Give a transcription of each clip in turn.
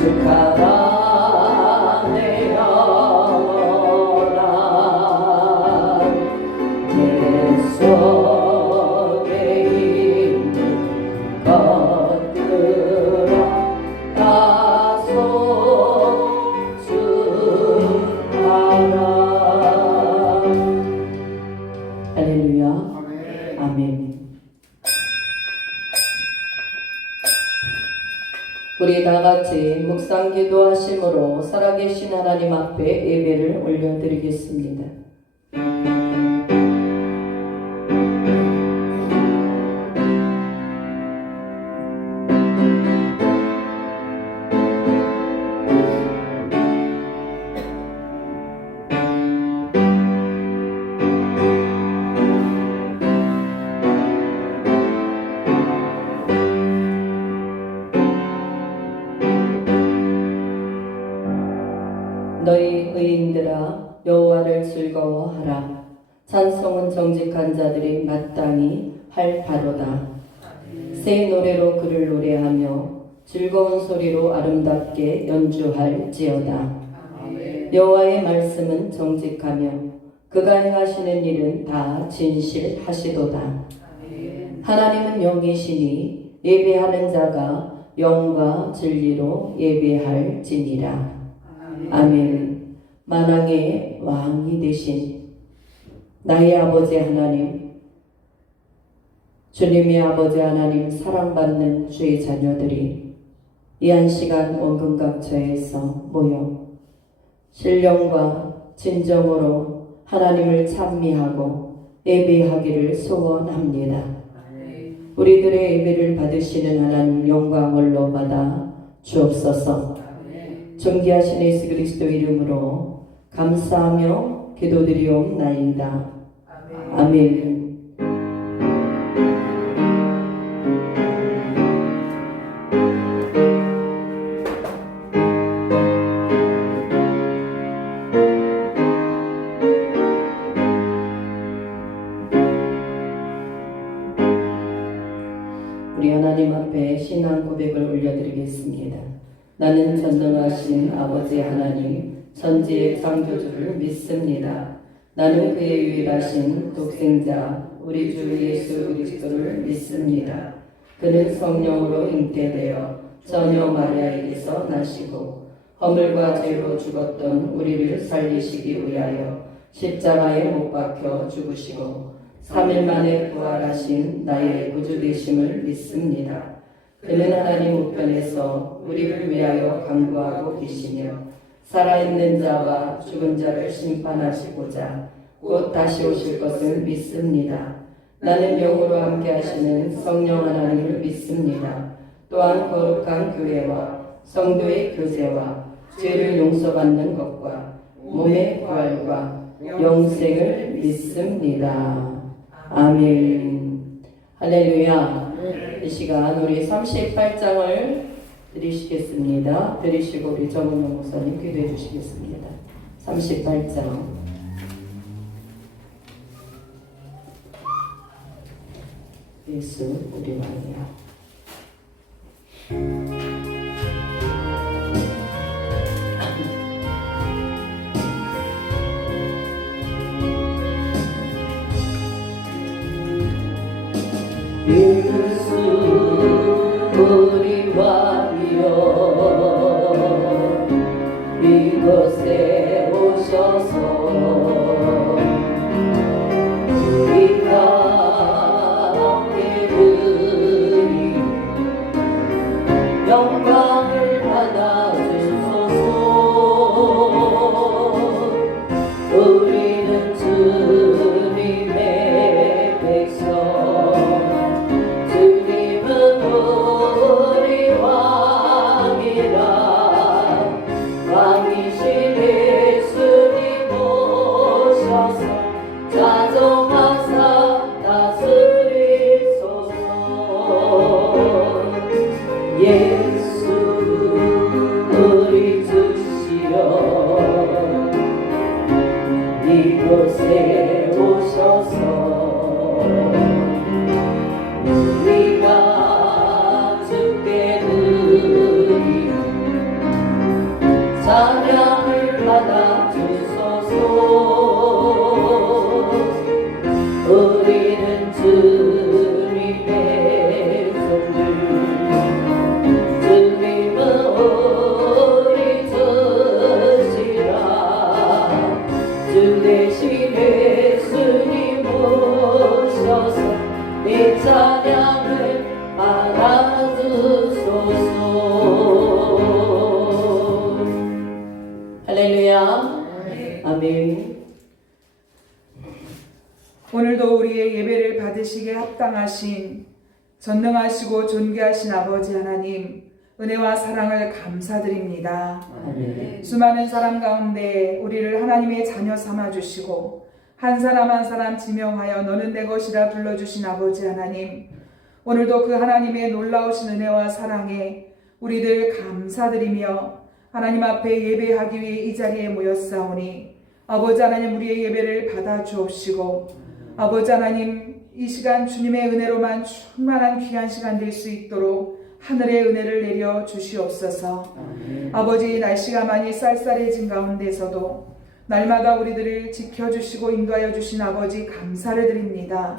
축하라 내 영혼아 내 속에 있는 것들아 다 소중하라. 할렐루야. 아멘. 우리 다같이 묵상 기도하심으로 살아계신 하나님 앞에 예배를 올려드리겠습니다. 너희 의인들아 여호와를 즐거워하라. 찬송은 정직한 자들이 마땅히 할 바로다. 새 노래로 그를 노래하며 즐거운 소리로 아름답게 연주할지어다. 여호와의 말씀은 정직하며 그가 행하시는 일은 다 진실하시도다. 하나님은 영이시니 예배하는 자가 영과 진리로 예배할지니라. 아멘. 만왕의 왕이 되신 나의 아버지 하나님, 주님의 아버지 하나님, 사랑받는 주의 자녀들이 이 한 시간 원근각처에서 모여 신령과 진정으로 하나님을 찬미하고 예배하기를 소원합니다. 우리들의 예배를 받으시는 하나님 영광을 받아 주옵소서. 존귀하신 예수 그리스도 이름으로 감사하며 기도드리옵나이다. 아멘. 우리 하나님 앞에 신앙 고백을 올려드리겠습니다. 나는 전능하신 아버지 하나님 천지의 창조주를 믿습니다. 나는 그의 유일하신 독생자 우리 주 예수 그리스도를 믿습니다. 그는 성령으로 잉태되어 처녀 마리아에게서 나시고 허물과 죄로 죽었던 우리를 살리시기 위하여 십자가에 못 박혀 죽으시고 3일 만에 부활하신 나의 구주 되심을 믿습니다. 그는 하나님 우편에서 우리를 위하여 간구하고 계시며 살아있는 자와 죽은 자를 심판하시고자 곧 다시 오실 것을 믿습니다. 나는 영으로 함께 하시는 성령 하나님을 믿습니다. 또한 거룩한 교회와 성도의 교제와 죄를 용서받는 것과 몸의 부활과 영생을 믿습니다. 아멘. 할렐루야. 이 시간 우리 38장을 드리시겠습니다. 드리시고 우리 정은영 목사님 기도해 주시겠습니다. 38장. 예수 우리 왕이야. 예수 우리 왕이여 이곳에 오셔서 우리가 예배드리 영광을 받아 주소서. 우리는 주님의 백성, 우리 왕이라 왕이신 예수님 오셔서 자정하사 다스리소서. 예수 우리 주시여 이곳에 오셔서 우리가 주께 드리 받으소서. 할렐루야. 아멘. 오늘도 우리의 예배를 받으시기에 합당하신 전능하시고 존귀하신 아버지 하나님, 은혜와 사랑을 감사드립니다. 아멘. 수많은 사람 가운데 우리를 하나님의 자녀 삼아주시고 한 사람 한 사람 지명하여 너는 내 것이라 불러주신 아버지 하나님, 오늘도 그 하나님의 놀라우신 은혜와 사랑에 우리들 감사드리며 하나님 앞에 예배하기 위해 이 자리에 모였사오니 아버지 하나님, 우리의 예배를 받아 주옵시고 아버지 하나님, 이 시간 주님의 은혜로만 충만한 귀한 시간 될 수 있도록 하늘의 은혜를 내려 주시옵소서. 아버지, 날씨가 많이 쌀쌀해진 가운데서도 날마다 우리들을 지켜주시고 인도하여 주신 아버지 감사를 드립니다.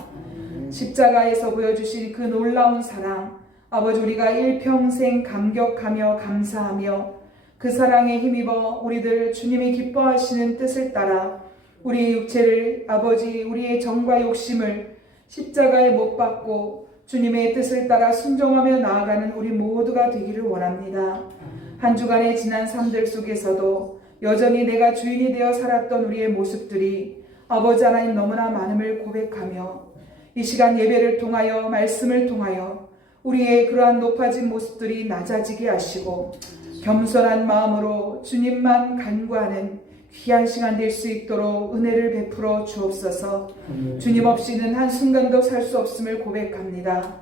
십자가에서 보여주신 그 놀라운 사랑, 아버지, 우리가 일평생 감격하며 감사하며 그 사랑에 힘입어 우리들 주님이 기뻐하시는 뜻을 따라 우리의 육체를, 아버지, 우리의 정과 욕심을 십자가에 못 박고 주님의 뜻을 따라 순종하며 나아가는 우리 모두가 되기를 원합니다. 한 주간의 지난 삶들 속에서도 여전히 내가 주인이 되어 살았던 우리의 모습들이 아버지 하나님 너무나 많음을 고백하며 이 시간 예배를 통하여 말씀을 통하여 우리의 그러한 높아진 모습들이 낮아지게 하시고 겸손한 마음으로 주님만 간구하는 귀한 시간 될 수 있도록 은혜를 베풀어 주옵소서. 주님 없이는 한순간도 살 수 없음을 고백합니다.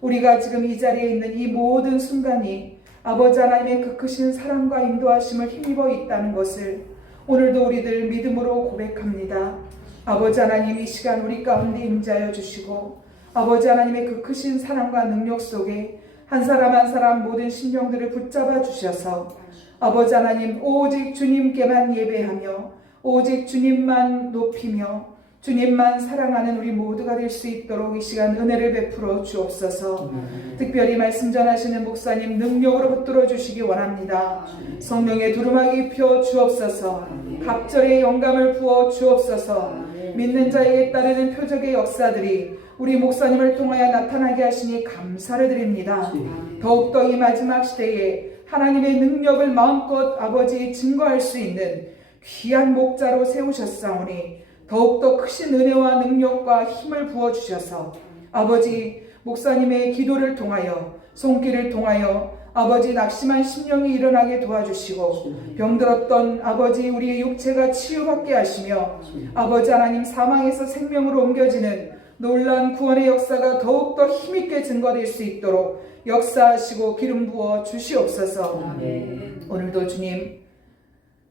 우리가 지금 이 자리에 있는 이 모든 순간이 아버지 하나님의 그 크신 사랑과 인도하심을 힘입어 있다는 것을 오늘도 우리들 믿음으로 고백합니다. 아버지 하나님, 이 시간 우리 가운데 임재하여 주시고 아버지 하나님의 그 크신 사랑과 능력 속에 한 사람 한 사람 모든 심령들을 붙잡아 주셔서 아버지 하나님, 오직 주님께만 예배하며 오직 주님만 높이며 주님만 사랑하는 우리 모두가 될 수 있도록 이 시간 은혜를 베풀어 주옵소서. 특별히 말씀 전하시는 목사님 능력으로 붙들어 주시기 원합니다. 성령의 두루마기 입혀 주옵소서. 갑절의 영감을 부어 주옵소서. 믿는 자에게 따르는 표적의 역사들이 우리 목사님을 통하여 나타나게 하시니 감사를 드립니다. 더욱더 이 마지막 시대에 하나님의 능력을 마음껏 아버지 증거할 수 있는 귀한 목자로 세우셨사오니 더욱더 크신 은혜와 능력과 힘을 부어주셔서 아버지, 목사님의 기도를 통하여 손길을 통하여 아버지 낙심한 심령이 일어나게 도와주시고 병들었던 아버지 우리의 육체가 치유받게 하시며 아버지 하나님, 사망에서 생명으로 옮겨지는 놀라운 구원의 역사가 더욱더 힘있게 증거될 수 있도록 역사하시고 기름 부어 주시옵소서. 아멘. 오늘도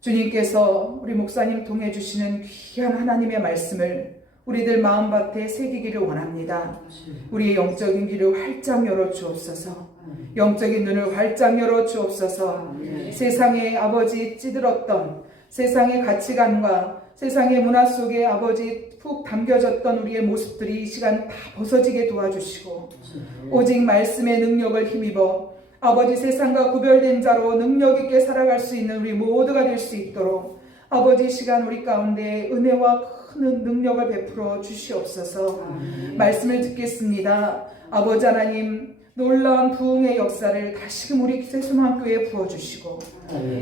주님께서 우리 목사님 통해 주시는 귀한 하나님의 말씀을 우리들 마음밭에 새기기를 원합니다. 우리의 영적인 귀를 활짝 열어 주옵소서. 영적인 눈을 활짝 열어 주옵소서. 세상의 아버지 찌들었던 세상의 가치관과 세상의 문화 속에 아버지 푹 담겨졌던 우리의 모습들이 이 시간 다 벗어지게 도와주시고 오직 말씀의 능력을 힘입어 아버지 세상과 구별된 자로 능력 있게 살아갈 수 있는 우리 모두가 될 수 있도록 아버지 시간 우리 가운데 은혜와 큰 능력을 베풀어 주시옵소서. 말씀을 듣겠습니다. 아버지 하나님, 놀라운 부흥의 역사를 다시금 우리 새소망교회에 부어주시고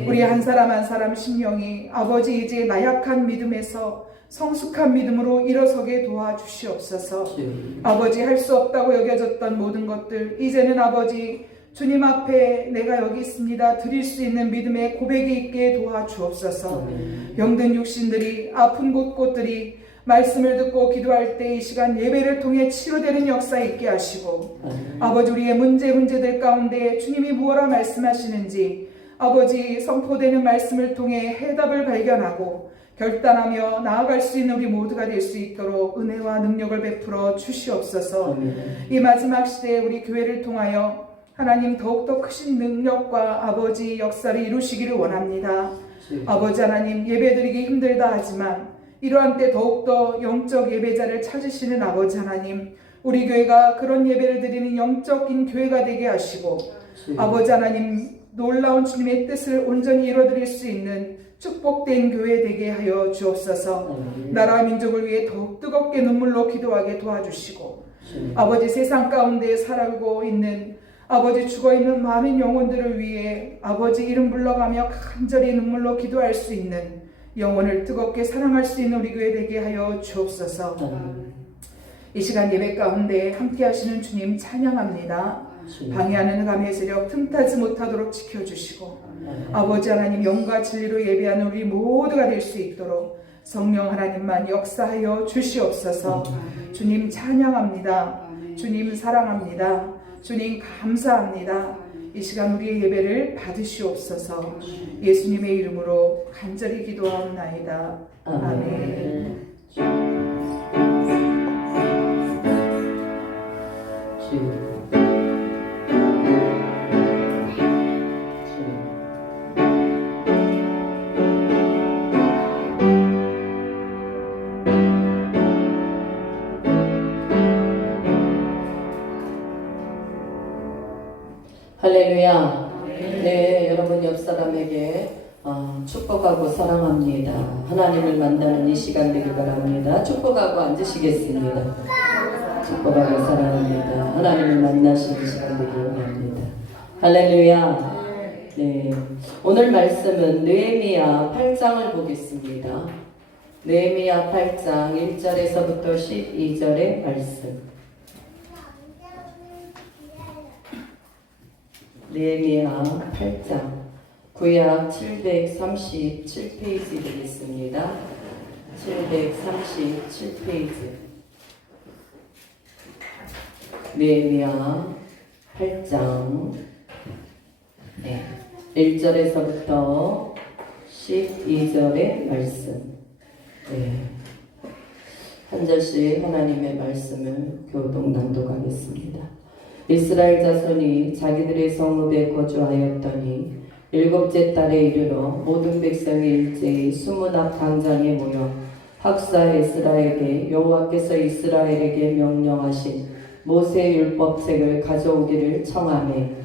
우리 한 사람 한 사람 심령이 아버지 이제 나약한 믿음에서 성숙한 믿음으로 일어서게 도와주시옵소서. 아버지, 할 수 없다고 여겨졌던 모든 것들 이제는 아버지 주님 앞에 내가 여기 있습니다 드릴 수 있는 믿음의 고백이 있게 도와주옵소서. 병든 육신들이 아픈 곳곳들이 말씀을 듣고 기도할 때 이 시간 예배를 통해 치유되는 역사 있게 하시고 아버지 우리의 문제들 가운데 주님이 무엇라 말씀하시는지 아버지 선포되는 말씀을 통해 해답을 발견하고 결단하며 나아갈 수 있는 우리 모두가 될 수 있도록 은혜와 능력을 베풀어 주시옵소서. 이 마지막 시대에 우리 교회를 통하여 하나님 더욱더 크신 능력과 아버지 역사를 이루시기를 원합니다. 아버지 하나님, 예배드리기 힘들다 하지만 이러한 때 더욱더 영적 예배자를 찾으시는 아버지 하나님, 우리 교회가 그런 예배를 드리는 영적인 교회가 되게 하시고 아버지 하나님, 놀라운 주님의 뜻을 온전히 이루어드릴 수 있는 축복된 교회 되게 하여 주옵소서. 나라와 민족을 위해 더욱 뜨겁게 눈물로 기도하게 도와주시고 아버지 세상 가운데 살아가고 있는 아버지 죽어있는 많은 영혼들을 위해 아버지 이름 불러가며 간절히 눈물로 기도할 수 있는 영혼을 뜨겁게 사랑할 수 있는 우리 교회 되게 하여 주옵소서. 이 시간 예배 가운데 함께 하시는 주님 찬양합니다. 방해하는 감의 세력 틈타지 못하도록 지켜주시고 아버지 하나님 영과 진리로 예배하는 우리 모두가 될 수 있도록 성령 하나님만 역사하여 주시옵소서. 주님 찬양합니다. 주님 사랑합니다. 주님 감사합니다. 이 시간 우리의 예배를 받으시옵소서. 예수님의 이름으로 간절히 기도하옵나이다. 아멘. 할렐루야. 네, 여러분 옆 사람에게 축복하고 사랑합니다. 하나님을 만나는 이 시간 되길 바랍니다. 축복하고 앉으시겠습니다. 축복하고 사랑합니다. 하나님을 만나시는 시간 되길 바랍니다. 할렐루야. 네, 오늘 말씀은 느헤미야 8장을 보겠습니다. 느헤미야 8장 1절에서부터 12절의 말씀. 느헤미야 8장 구약 737페이지 되겠습니다. 737페이지. 느헤미야 8장 1절에서부터 12절의 말씀. 한 절씩 하나님의 말씀을 교독 낭독하겠습니다. 이스라엘 자손이 자기들의 성읍에 거주하였더니 일곱째 달에 이르러 모든 백성이 일제히 수문 앞 광장에 모여 학사 에스라에게 여호와께서 이스라엘에게 명령하신 모세 율법책을 가져오기를 청하매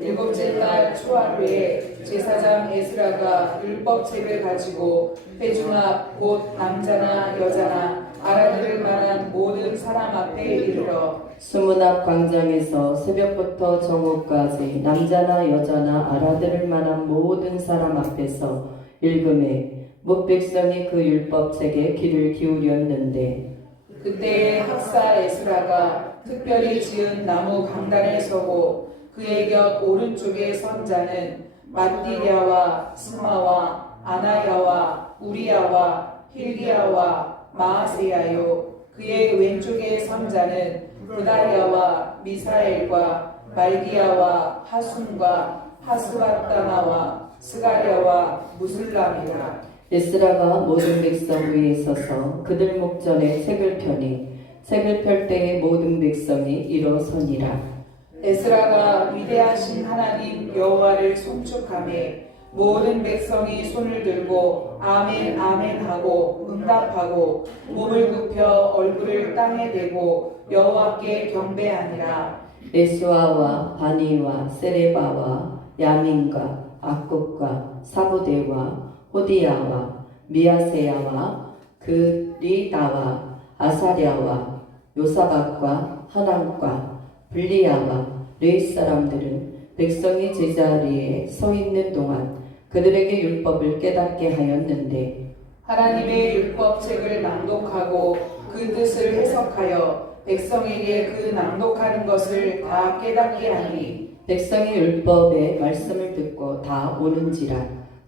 일곱째 달 초하루에 제사장 에스라가 율법책을 가지고 회중 앞 곧 남자나 여자나 알아들을 만한 모든 사람 앞에 이르러 수문 앞 광장에서 새벽부터 정오까지 남자나 여자나 알아들을 만한 모든 사람 앞에서 읽음에 뭇백성이 그 율법책에 귀를 기울였는데 그때 학사 에스라가 특별히 지은 나무 강단에 서고 그의 곁 오른쪽에 선 자는 마띠랴와 스마와 아나야와 우리야와 힐기야와 마아세야요 그의 왼쪽에 선 자는 그다야와 미사엘과 말기야와 하순과 하스바다나와 스가랴와 무슬람이라. 에스라가 모든 백성 위에 서서 그들 목전에 책을 펴니 책을 펼 때에 모든 백성이 일어서니라. 에스라가 위대하신 하나님 여호와를 송축하며 모든 백성이 손을 들고 아멘 아멘 하고 응답하고 몸을 굽혀 얼굴을 땅에 대고 여호와께 경배하니라. 에스와와 바니와 세레바와 야민과 악국과 사부대와 호디야와 미아세야와 그리다와 아사랴와 요사박과 하남과 블리야와 레이 사람들은 백성이 제자리에 서 있는 동안 그들에게 율법을 깨닫게 하였는데 하나님의 율법책을 낭독하고 그 뜻을 해석하여 백성에게 그 낭독하는 것을 다 깨닫게 하니 백성이 율법의 말씀을 듣고 다 오는지라.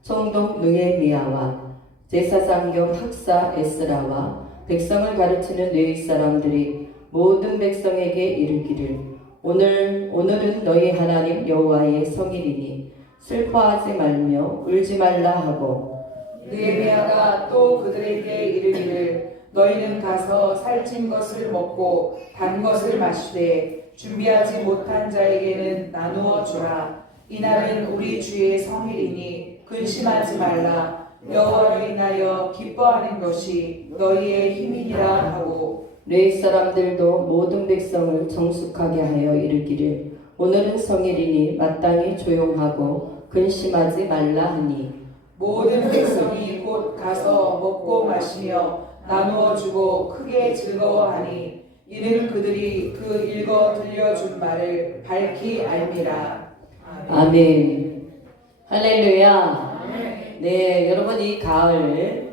총독 느헤미야와 제사장 겸 학사 에스라와 백성을 가르치는 레위 사람들이 모든 백성에게 이르기를 오늘은 너희 하나님 여호와의 성일이니 슬퍼하지 말며 울지 말라 하고 느헤미야가 또 그들에게 이르기를 너희는 가서 살찐 것을 먹고 단 것을 마시되 준비하지 못한 자에게는 나누어 주라. 이날은 우리 주의 성일이니 근심하지 말라. 여호와를 인하여 기뻐하는 것이 너희의 힘이니라 하고 레위 사람들도 모든 백성을 정숙하게 하여 이르기를 오늘은 성일이니 마땅히 조용하고 근심하지 말라 하니 모든 백성이 곧 가서 먹고 마시며 나누어 주고 크게 즐거워하니 이는 그들이 그 읽어 들려준 말을 밝히 알미라. 아멘. 할렐루야. 네, 여러분 이 가을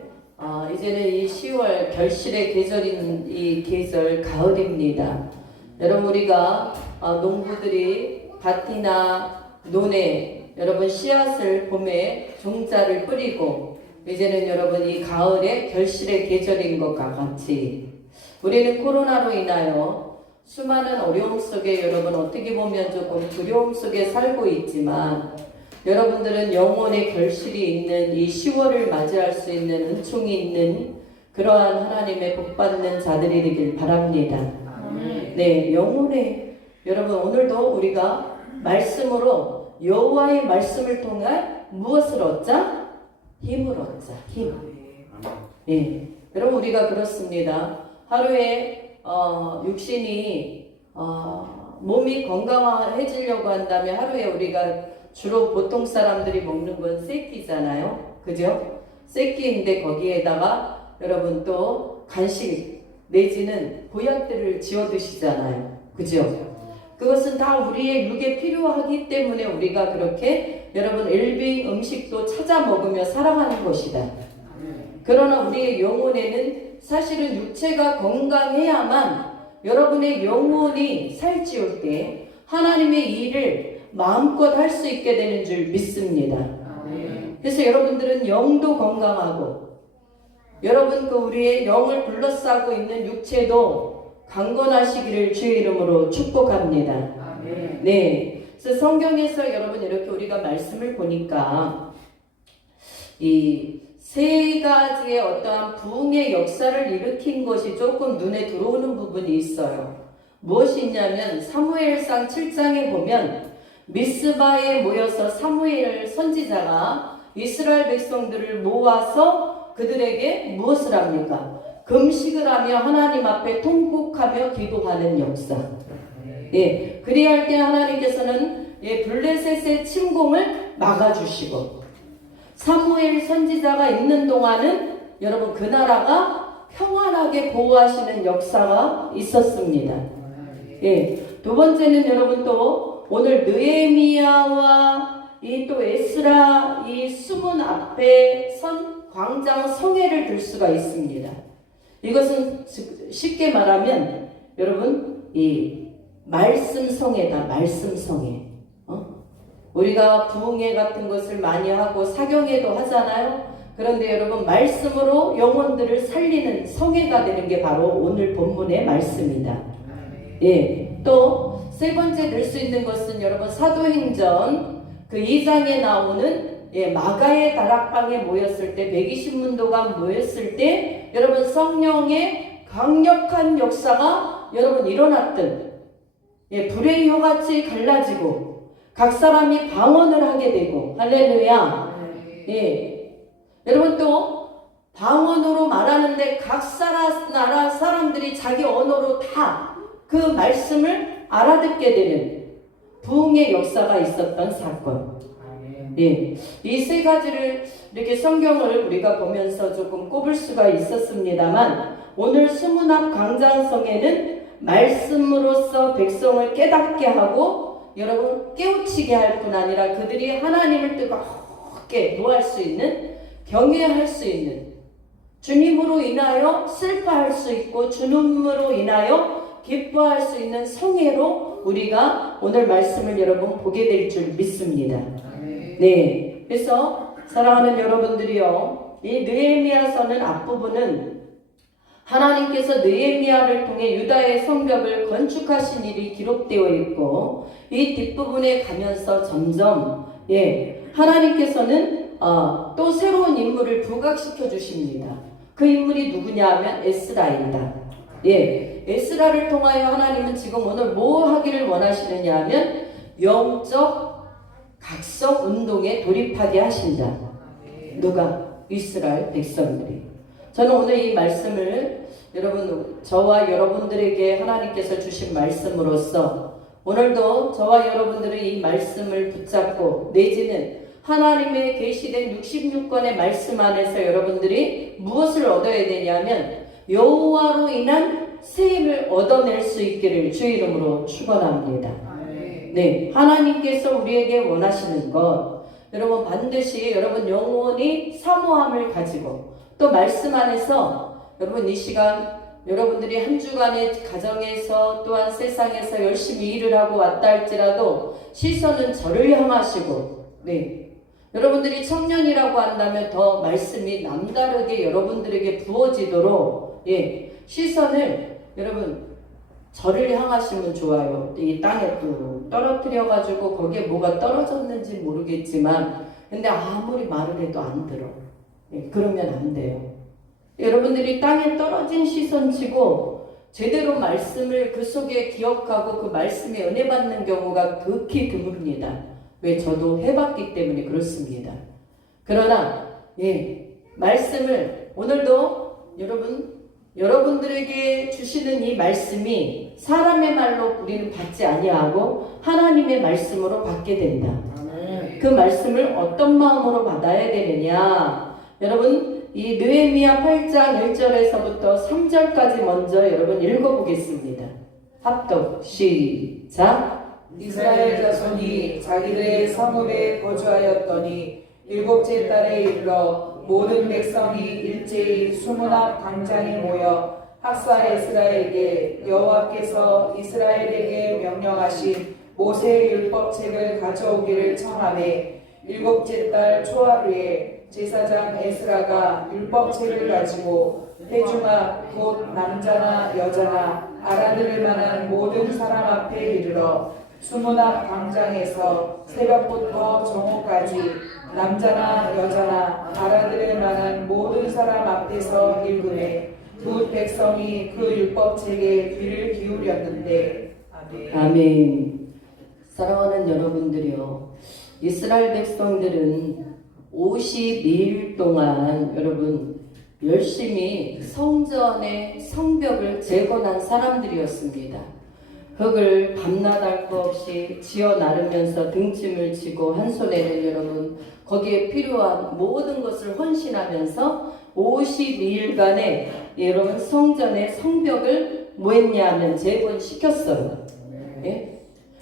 이제는 이 10월 결실의 계절인 이 계절 가을입니다. 여러분 우리가 농부들이 밭이나 논에 여러분 씨앗을 봄에 종자를 뿌리고 이제는 여러분 이 가을의 결실의 계절인 것과 같이 우리는 코로나로 인하여 수많은 어려움 속에 여러분 어떻게 보면 조금 두려움 속에 살고 있지만 여러분들은 영혼의 결실이 있는 이 10월을 맞이할 수 있는 은총이 있는 그러한 하나님의 복받는 자들이 되길 바랍니다. 네, 영혼의 여러분 오늘도 우리가 말씀으로 여호와의 말씀을 통해 무엇을 얻자? 힘을 얻자. 힘. 네, 여러분 우리가 그렇습니다. 하루에 육신이 몸이 건강해지려고 한다면 하루에 우리가 주로 보통 사람들이 먹는 건 세 끼잖아요. 그죠? 세 끼인데 거기에다가 여러분 또 간식 내지는 보약들을 지어 드시잖아요. 그죠? 그것은 다 우리의 육에 필요하기 때문에 우리가 그렇게 여러분 웰빙 음식도 찾아 먹으며 살아가는 것이다. 그러나 우리의 영혼에는 사실은 육체가 건강해야만 여러분의 영혼이 살찌울 때 하나님의 일을 마음껏 할 수 있게 되는 줄 믿습니다. 그래서 여러분들은 영도 건강하고 여러분 그 우리의 영을 둘러싸고 있는 육체도 강건하시기를 주의 이름으로 축복합니다. 네, 그래서 성경에서 여러분 이렇게 우리가 말씀을 보니까 이 세 가지의 어떠한 부흥의 역사를 일으킨 것이 조금 눈에 들어오는 부분이 있어요. 무엇이 있냐면 사무엘상 7장에 보면 미스바에 모여서 사무엘 선지자가 이스라엘 백성들을 모아서 그들에게 무엇을 합니까? 금식을 하며 하나님 앞에 통곡하며 기도하는 역사. 예, 그리할 때 하나님께서는 블레셋의 침공을 막아주시고 사무엘 선지자가 있는 동안은 여러분 그 나라가 평안하게 보호하시는 역사가 있었습니다. 예, 두 번째는 여러분 또 오늘 느헤미야와 이 또 에스라 이 수문 앞에 선 광장 성회를 들 수가 있습니다. 이것은 쉽게 말하면 여러분 이 말씀 성회다. 말씀 성회. 우리가 부흥회 같은 것을 많이 하고 사경회도 하잖아요. 그런데 여러분 말씀으로 영혼들을 살리는 성회가 되는 게 바로 오늘 본문의 말씀이다. 예, 또 세 번째 들 수 있는 것은 여러분 사도행전 그 2장에 나오는 마가의 다락방에 모였을 때 120문도가 모였을 때 여러분 성령의 강력한 역사가 여러분 일어났던 불의 혀같이 갈라지고 각 사람이 방언을 하게 되고 할렐루야. 예, 여러분 또 방언으로 말하는데 각 나라 사람들이 자기 언어로 다 그 말씀을 알아듣게 되는 부흥의 역사가 있었던 사건. 예, 이 세 가지를 이렇게 성경을 우리가 보면서 조금 꼽을 수가 있었습니다만 오늘 수문 앞 광장성에는 말씀으로써 백성을 깨닫게 하고 여러분 깨우치게 할 뿐 아니라 그들이 하나님을 뜨겁게 노할 수 있는 경외할 수 있는 주님으로 인하여 슬퍼할 수 있고 주님으로 인하여 기뻐할 수 있는 성회로 우리가 오늘 말씀을 여러분 보게 될 줄 믿습니다. 네, 그래서 사랑하는 여러분들이요, 이 느헤미야서는 앞부분은 하나님께서 느헤미야를 통해 유다의 성벽을 건축하신 일이 기록되어 있고 이 뒷부분에 가면서 점점 하나님께서는 또 새로운 인물을 부각시켜 주십니다. 그 인물이 누구냐 하면 에스라입니다. 에스라를 통하여 하나님은 지금 오늘 뭐 하기를 원하시느냐 하면 영적 각성 운동에 돌입하게 하신다. 누가? 이스라엘 백성들이. 저는 오늘 이 말씀을 여러분 저와 여러분들에게 하나님께서 주신 말씀으로써 오늘도 저와 여러분들은 이 말씀을 붙잡고 내지는 하나님의 계시된 66권의 말씀 안에서 여러분들이 무엇을 얻어야 되냐면 여호와로 인한 새 힘을 얻어낼 수 있기를 주의 이름으로 축원합니다. 네, 하나님께서 우리에게 원하시는 것, 여러분 반드시 여러분 영혼이 사모함을 가지고 또 말씀 안에서 여러분 이 시간 여러분들이 한 주간의 가정에서 또한 세상에서 열심히 일을 하고 왔다 할지라도 시선은 저를 향하시고, 네, 여러분들이 청년이라고 한다면 더 말씀이 남다르게 여러분들에게 부어지도록, 예, 시선을 여러분 저를 향하시면 좋아요. 이 땅에 또 떨어뜨려 가지고 거기에 뭐가 떨어졌는지 모르겠지만 근데 아무리 말을 해도 안 들어. 예, 그러면 안 돼요. 여러분들이 땅에 떨어진 시선치고 제대로 말씀을 그 속에 기억하고 그 말씀에 은혜 받는 경우가 극히 드뭅니다. 왜? 저도 해봤기 때문에 그렇습니다. 그러나 예, 말씀을 오늘도 여러분들에게 주시는 이 말씀이 사람의 말로 우리는 받지 아니하고 하나님의 말씀으로 받게 된다. 그 말씀을 어떤 마음으로 받아야 되느냐? 여러분 이 느헤미야 8장 1절에서부터 3절까지 먼저 여러분 읽어보겠습니다. 합독 시작. 이스라엘 자손이 자기들의 성읍에 거주하였더니 일곱째 달에 이르러 모든 백성이 일제히 수문 앞 광장에 모여 학사 에스라에게 여호와께서 이스라엘에게 명령하신 모세의 율법책을 가져오기를 청하매 일곱째 달 초하루에 제사장 에스라가 율법책을 가지고 회중 앞 곧 남자나 여자나 알아들을 만한 모든 사람 앞에 이르러 수문 앞 광장에서 새벽부터 정오까지 남자나 여자나 알아들을 만한 모든 사람 앞에서 읽음에 두 백성이 그 율법책에 귀를 기울였는데. 아멘. 아멘. 사랑하는 여러분들이요, 이스라엘 백성들은 52일 동안 여러분 열심히 성전의 성벽을 재건한 사람들이었습니다. 흙을 밤낮 할 것 없이 지어 나르면서 등짐을 지고 한 손에는 여러분 거기에 필요한 모든 것을 헌신하면서 52일간의 여러분 성전의 성벽을 뭐 했냐면 재건시켰어요. 예?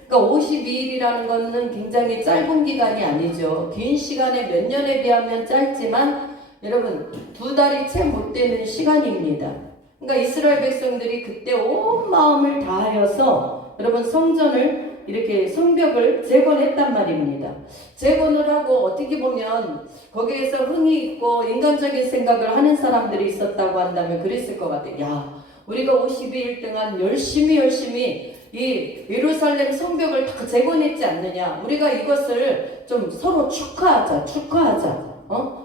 그러니까 52일이라는 것은 굉장히 짧은 기간이 아니죠. 긴 시간에 몇 년에 비하면 짧지만 여러분 2달이 채 못 되는 시간입니다. 그러니까 이스라엘 백성들이 그때 온 마음을 다하여서 여러분 성전을 이렇게 성벽을 재건했단 말입니다. 재건을 하고 어떻게 보면 거기에서 흥이 있고 인간적인 생각을 하는 사람들이 있었다고 한다면 그랬을 것 같아요. 야, 우리가 52일 동안 열심히 이 예루살렘 성벽을 다 재건했지 않느냐. 우리가 이것을 좀 서로 축하하자.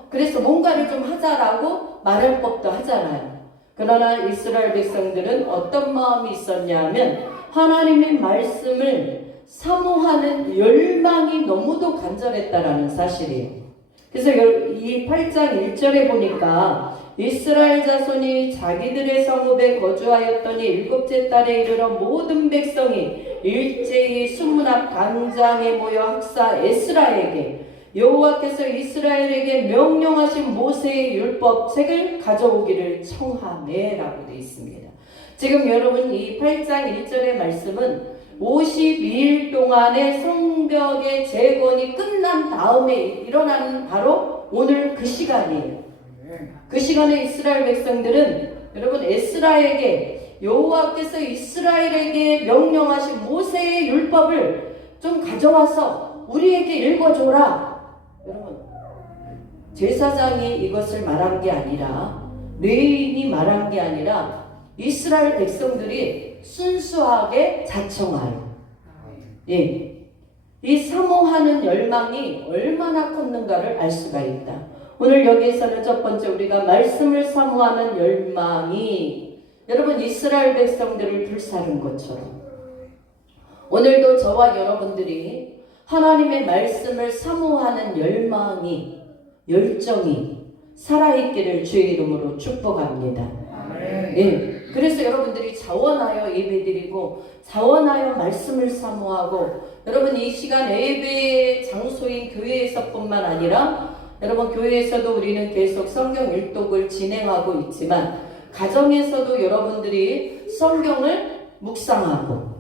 그래서 뭔가를 좀 하자라고 말할 법도 하잖아요. 그러나 이스라엘 백성들은 어떤 마음이 있었냐 하면 하나님의 말씀을 사모하는 열망이 너무도 간절했다라는 사실이에요. 그래서 이 8장 1절에 보니까 이스라엘 자손이 자기들의 성읍에 거주하였더니 일곱째 달에 이르러 모든 백성이 일제히 수문 앞 광장에 모여 학사 에스라에게 여호와께서 이스라엘에게 명령하신 모세의 율법책을 가져오기를 청하매라고 되어 있습니다. 지금 여러분 이 8장 1절의 말씀은 52일 동안의 성벽의 재건이 끝난 다음에 일어나는 바로 오늘 그 시간이에요. 그 시간에 이스라엘 백성들은 여러분 에스라에게 여호와께서 이스라엘에게 명령하신 모세의 율법을 좀 가져와서 우리에게 읽어줘라. 여러분 제사장이 이것을 말한 게 아니라 레위인이 말한 게 아니라 이스라엘 백성들이 순수하게 자청하여 이 사모하는 열망이 얼마나 컸는가를 알 수가 있다. 오늘 여기에서는 첫 번째 우리가 말씀을 사모하는 열망이 여러분 이스라엘 백성들을 불사른 것처럼 오늘도 저와 여러분들이 하나님의 말씀을 사모하는 열정이 살아있기를 주의 이름으로 축복합니다. 예. 그래서 여러분들이 자원하여 예배드리고 자원하여 말씀을 사모하고 여러분 이 시간 예배의 장소인 교회에서뿐만 아니라 여러분 교회에서도 우리는 계속 성경 일독을 진행하고 있지만 가정에서도 여러분들이 성경을 묵상하고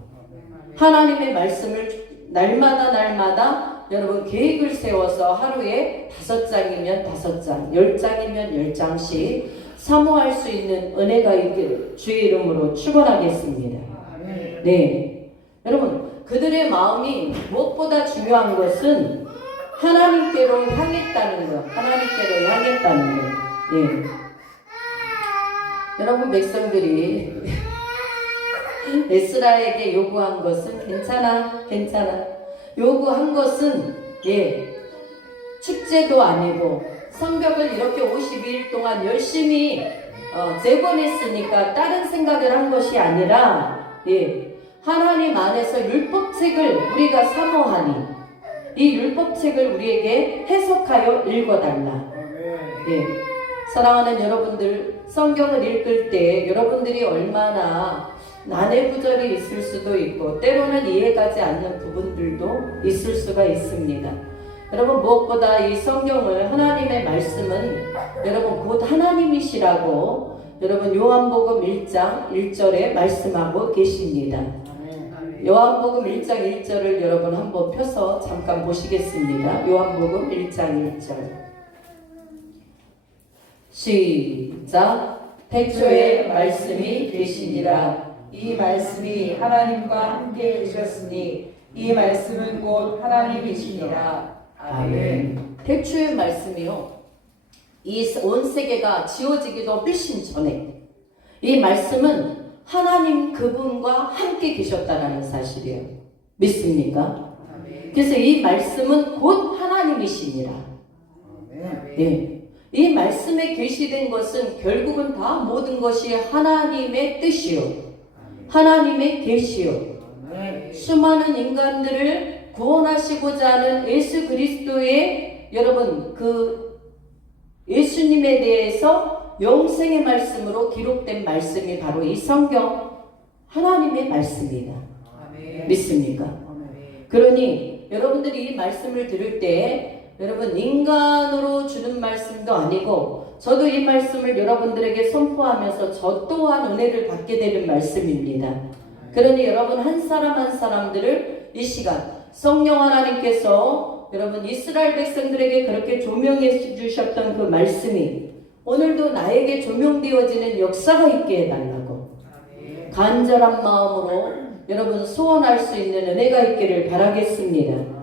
하나님의 말씀을 날마다 여러분 계획을 세워서 하루에 5장이면 5장, 10장이면 10장씩 사모할 수 있는 은혜가 있기를 주의 이름으로 축원하겠습니다. 네, 여러분 그들의 마음이 무엇보다 중요한 것은 하나님께로 향했다는 것, 하나님께로 향했다는 것. 네. 여러분 백성들이 에스라에게 요구한 것은 괜찮아. 요구한 것은 축제도 아니고 성벽을 이렇게 52일 동안 열심히 재건했으니까 다른 생각을 한 것이 아니라 하나님 안에서 율법책을 우리가 사모하니 이 율법책을 우리에게 해석하여 읽어달라. 사랑하는 여러분들, 성경을 읽을 때 여러분들이 얼마나 난해부절이 있을 수도 있고 때로는 이해가지 않는 부분들도 있을 수가 있습니다. 여러분 무엇보다 이 성경을 하나님의 말씀은 여러분 곧 하나님이시라고 여러분 요한복음 1장 1절에 말씀하고 계십니다. 요한복음 1장 1절을 여러분 한번 펴서 잠깐 보시겠습니다. 요한복음 1장 1절 시작. 태초에 말씀이 계시니라. 이 말씀이 하나님과 함께 계셨으니 이 말씀은 곧 하나님이시니라. 아멘. 태초의 말씀이요, 이 온 세계가 지어지기도 훨씬 전에 이 말씀은 하나님 그분과 함께 계셨다라는 사실이에요. 믿습니까? 그래서 이 말씀은 곧 하나님이시니라. 이 말씀에 계시된 것은 결국은 다 모든 것이 하나님의 뜻이요, 하나님의 계시요, 수많은 인간들을 구원하시고자 하는 예수 그리스도의 여러분 그 예수님에 대해서 영생의 말씀으로 기록된 말씀이 바로 이 성경 하나님의 말씀이다. 믿습니까? 그러니 여러분들이 이 말씀을 들을 때 여러분 인간으로 주는 말씀도 아니고 저도 이 말씀을 여러분들에게 선포하면서 저 또한 은혜를 받게 되는 말씀입니다. 그러니 여러분 한 사람 한 사람들을 이 시간 성령 하나님께서 여러분 이스라엘 백성들에게 그렇게 조명해 주셨던 그 말씀이 오늘도 나에게 조명되어지는 역사가 있게 해달라고 간절한 마음으로 여러분 소원할 수 있는 은혜가 있기를 바라겠습니다.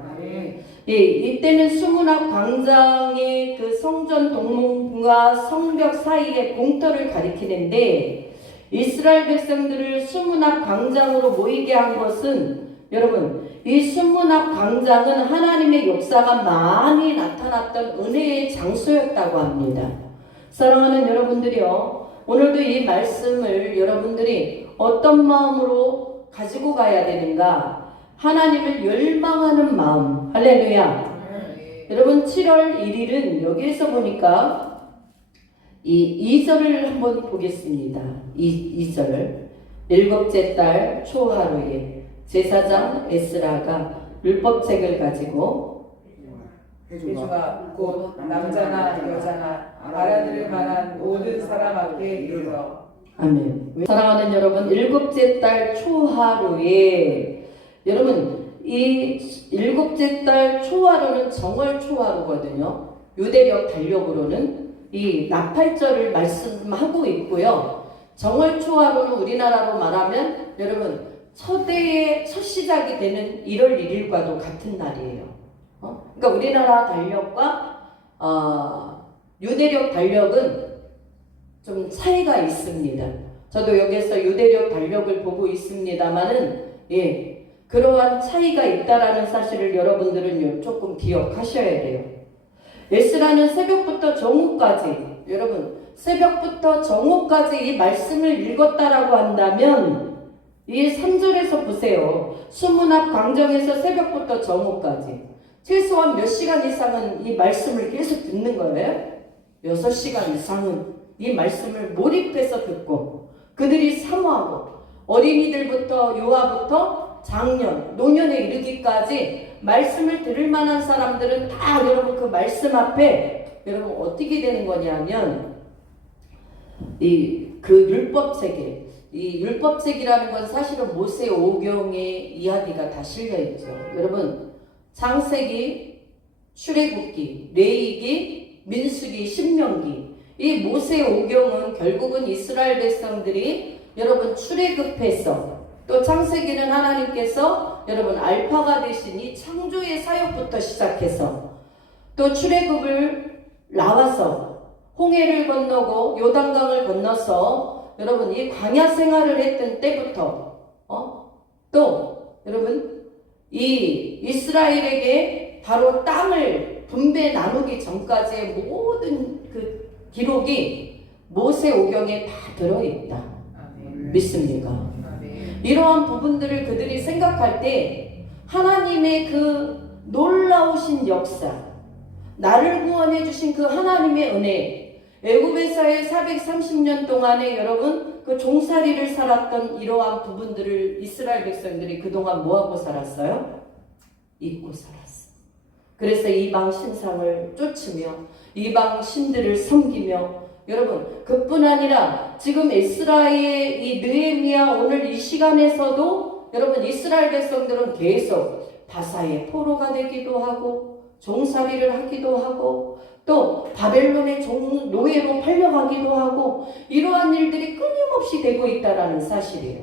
이때는 수문학 광장의 그 성전 동문과 성벽 사이의 공터를 가리키는데 이스라엘 백성들을 수문학 광장으로 모이게 한 것은 여러분 이 수문학 광장은 하나님의 역사가 많이 나타났던 은혜의 장소였다고 합니다. 사랑하는 여러분들이요, 오늘도 이 말씀을 여러분들이 어떤 마음으로 가지고 가야 되는가? 하나님을 열망하는 마음. 할렐루야. 여러분 7월 1일은 여기에서 보니까 이 2절을 한번 보겠습니다. 2절 일곱째 달 초하루에 제사장 에스라가 율법책을 가지고 회주가 곧 남자나 여자나 알아들을 만한 모든 사람 앞에 이르러. 아멘. 사랑하는 여러분, 일곱째 달 초하루에 여러분 이 일곱째 달 초하루는 정월 초하루거든요. 유대력 달력으로는 이 나팔절을 말씀하고 있고요. 정월 초하루는 우리나라로 말하면 여러분 첫해의 첫 시작이 되는 1월 1일과도 같은 날이에요. 그러니까 우리나라 달력과 유대력 달력은 좀 차이가 있습니다. 저도 여기서 유대력 달력을 보고 있습니다만은 그러한 차이가 있다라는 사실을 여러분들은 조금 기억하셔야 돼요. 에스라는 새벽부터 정오까지, 여러분 새벽부터 정오까지 이 말씀을 읽었다라고 한다면 이 3절에서 보세요. 수문학 광정에서 새벽부터 정오까지 최소한 몇 시간 이상은 이 말씀을 계속 듣는 거예요. 6시간 이상은 이 말씀을 몰입해서 듣고 그들이 사모하고 어린이들부터 유아부터 장년, 노년에 이르기까지 말씀을 들을 만한 사람들은 다 여러분 그 말씀 앞에 여러분 어떻게 되는 거냐면 그 율법책에 이 율법책이라는 건 사실은 모세오경의 이야기가 다 실려있죠. 여러분, 창세기, 출애굽기, 레위기, 민수기, 신명기, 이 모세오경은 결국은 이스라엘 백성들이 여러분 출애굽해서, 또 창세기는 하나님께서 여러분 알파가 되신 이 창조의 사역부터 시작해서, 또 출애굽을 나와서 홍해를 건너고 요단강을 건너서 여러분 이 광야 생활을 했던 때부터 또 여러분 이 이스라엘에게 바로 땅을 분배 나누기 전까지의 모든 그 기록이 모세오경에 다 들어있다. 믿습니까? 이러한 부분들을 그들이 생각할 때 하나님의 그 놀라우신 역사, 나를 구원해 주신 그 하나님의 은혜, 애굽에서의 430년 동안에 여러분 그 종살이를 살았던 이러한 부분들을 이스라엘 백성들이 그동안 뭐하고 살았어요? 잊고 살았어. 그래서 이방 신상을 쫓으며 이방 신들을 섬기며, 여러분 그뿐 아니라 지금 이스라엘의 이 느헤미야 오늘 이 시간에서도 여러분 이스라엘 백성들은 계속 바사의 포로가 되기도 하고 종살이를 하기도 하고 또 바벨론의 노예로 팔려가기도 하고 이러한 일들이 끊임없이 되고 있다는 사실이에요.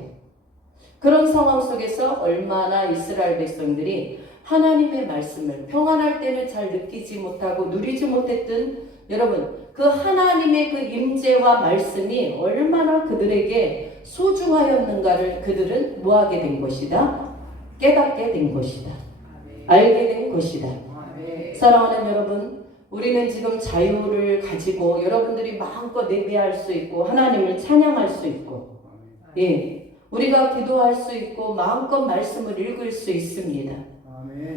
그런 상황 속에서 얼마나 이스라엘 백성들이 하나님의 말씀을 평안할 때는 잘 느끼지 못하고 누리지 못했던, 여러분 그 하나님의 그 임재와 말씀이 얼마나 그들에게 소중하였는가를 그들은 뭐하게 된 것이다? 깨닫게 된 것이다. 알게 된 것이다. 사랑하는 여러분, 우리는 지금 자유를 가지고 여러분들이 마음껏 예배할 수 있고 하나님을 찬양할 수 있고, 우리가 기도할 수 있고 마음껏 말씀을 읽을 수 있습니다.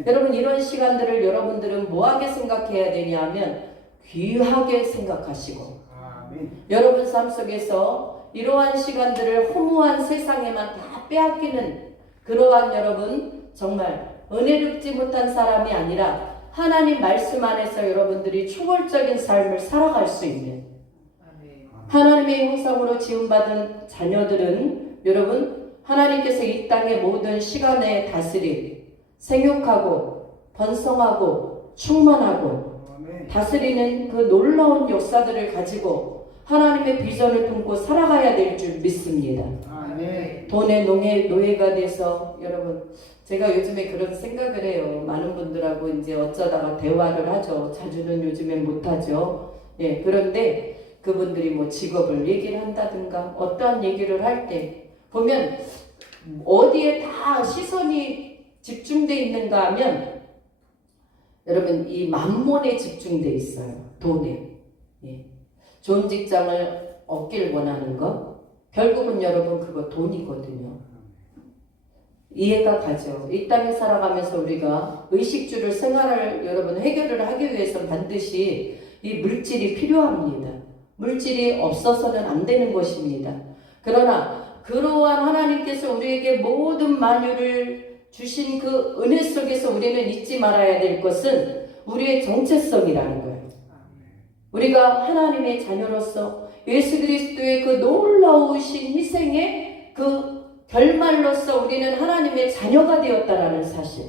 여러분 이런 시간들을 여러분들은 뭐하게 생각해야 되냐면 귀하게 생각하시고, 여러분 삶 속에서 이러한 시간들을 허무한 세상에만 다 빼앗기는 그러한 여러분 정말 은혜롭지 못한 사람이 아니라 하나님 말씀 안에서 여러분들이 초월적인 삶을 살아갈 수 있는 하나님의 형상으로 지음받은 자녀들은 여러분 하나님께서 이 땅의 모든 시간에 다스릴 생육하고 번성하고 충만하고 다스리는 그 놀라운 역사들을 가지고 하나님의 비전을 품고 살아가야 될 줄 믿습니다. 돈의 노예가 돼서, 여러분 제가 요즘에 그런 생각을 해요. 많은 분들하고 이제 어쩌다가 대화를 하죠. 자주는 요즘에 못하죠. 그런데 그분들이 뭐 직업을 얘기를 한다든가 어떠한 얘기를 할 때 보면 어디에 다 시선이 집중돼 있는가 하면 여러분 이 만몬에 집중돼 있어요. 돈에. 좋은 직장을 얻길 원하는 것, 결국은 여러분 그거 돈이거든요. 이해가 가죠. 이 땅에 살아가면서 우리가 의식주를 생활을 여러분 해결을 하기 위해서는 반드시 이 물질이 필요합니다. 물질이 없어서는 안 되는 것입니다. 그러나 그러한 하나님께서 우리에게 모든 만유를 주신 그 은혜 속에서 우리는 잊지 말아야 될 것은 우리의 정체성이라는 거예요. 우리가 하나님의 자녀로서 예수 그리스도의 그 놀라우신 희생의 그 결말로서 우리는 하나님의 자녀가 되었다라는 사실,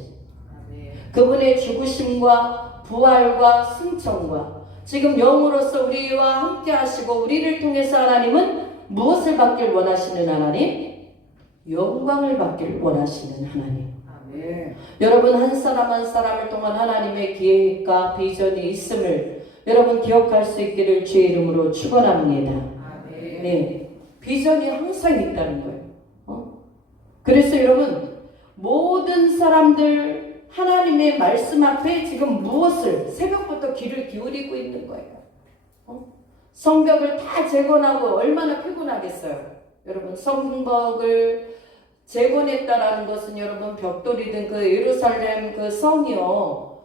그분의 죽으심과 부활과 승천과 지금 영으로서 우리와 함께 하시고 우리를 통해서 하나님은 무엇을 받길 원하시는 하나님? 영광을 받길 원하시는 하나님. 여러분 한 사람 한 사람을 통한 하나님의 계획과 비전이 있음을 여러분 기억할 수 있기를 주의 이름으로 축원합니다. 비전이 항상 있다는 거예요. 그래서 여러분 모든 사람들 하나님의 말씀 앞에 지금 무엇을 새벽부터 귀를 기울이고 있는 거예요. 성벽을 다 재건하고 얼마나 피곤하겠어요. 여러분 성벽을 재건했다라는 것은 여러분 벽돌이든 그 예루살렘 그 성이요,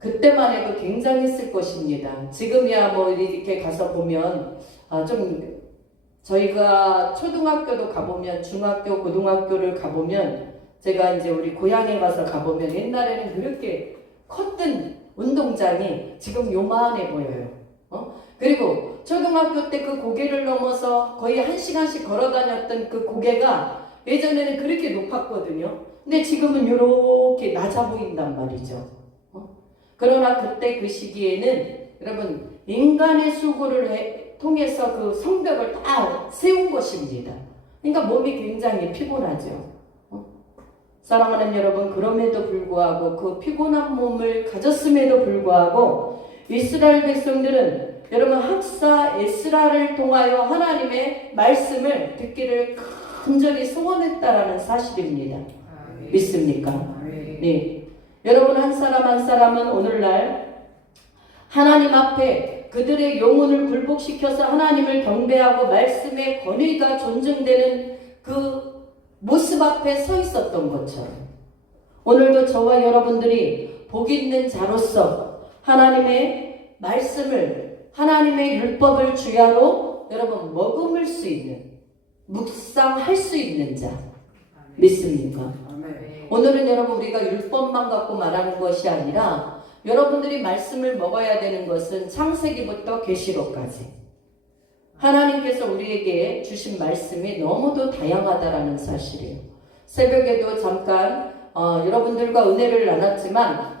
그때만 해도 굉장했을 것입니다. 지금이야 뭐 이렇게 가서 보면 좀 저희가 초등학교도 가보면 중학교 고등학교를 가보면 제가 이제 우리 고향에 가서 가보면 옛날에는 그렇게 컸던 운동장이 지금 요만해 보여요. 그리고 초등학교 때 그 고개를 넘어서 거의 1시간씩 걸어 다녔던 그 고개가 예전에는 그렇게 높았거든요. 근데 지금은 이렇게 낮아 보인단 말이죠. 그러나 그때 그 시기에는 여러분 인간의 수고를 통해서 그 성벽을 다 세운 것입니다. 그러니까 몸이 굉장히 피곤하죠. 사랑하는 여러분, 그럼에도 불구하고 그 피곤한 몸을 가졌음에도 불구하고 이스라엘 백성들은 여러분 학사 에스라를 통하여 하나님의 말씀을 듣기를 간절히 소원했다라는 사실입니다. 믿습니까? 네. 여러분 한 사람 한 사람은 오늘날 하나님 앞에 그들의 영혼을 굴복시켜서 하나님을 경배하고 말씀의 권위가 존중되는 그 모습 앞에 서 있었던 것처럼 오늘도 저와 여러분들이 복 있는 자로서 하나님의 말씀을 하나님의 율법을 주야로 여러분 머금을 수 있는 묵상할 수 있는 자 믿습니까? 오늘은 여러분 우리가 율법만 갖고 말하는 것이 아니라 여러분들이 말씀을 먹어야 되는 것은 창세기부터 계시록까지 하나님께서 우리에게 주신 말씀이 너무도 다양하다라는 사실이에요. 새벽에도 잠깐 여러분들과 은혜를 나눴지만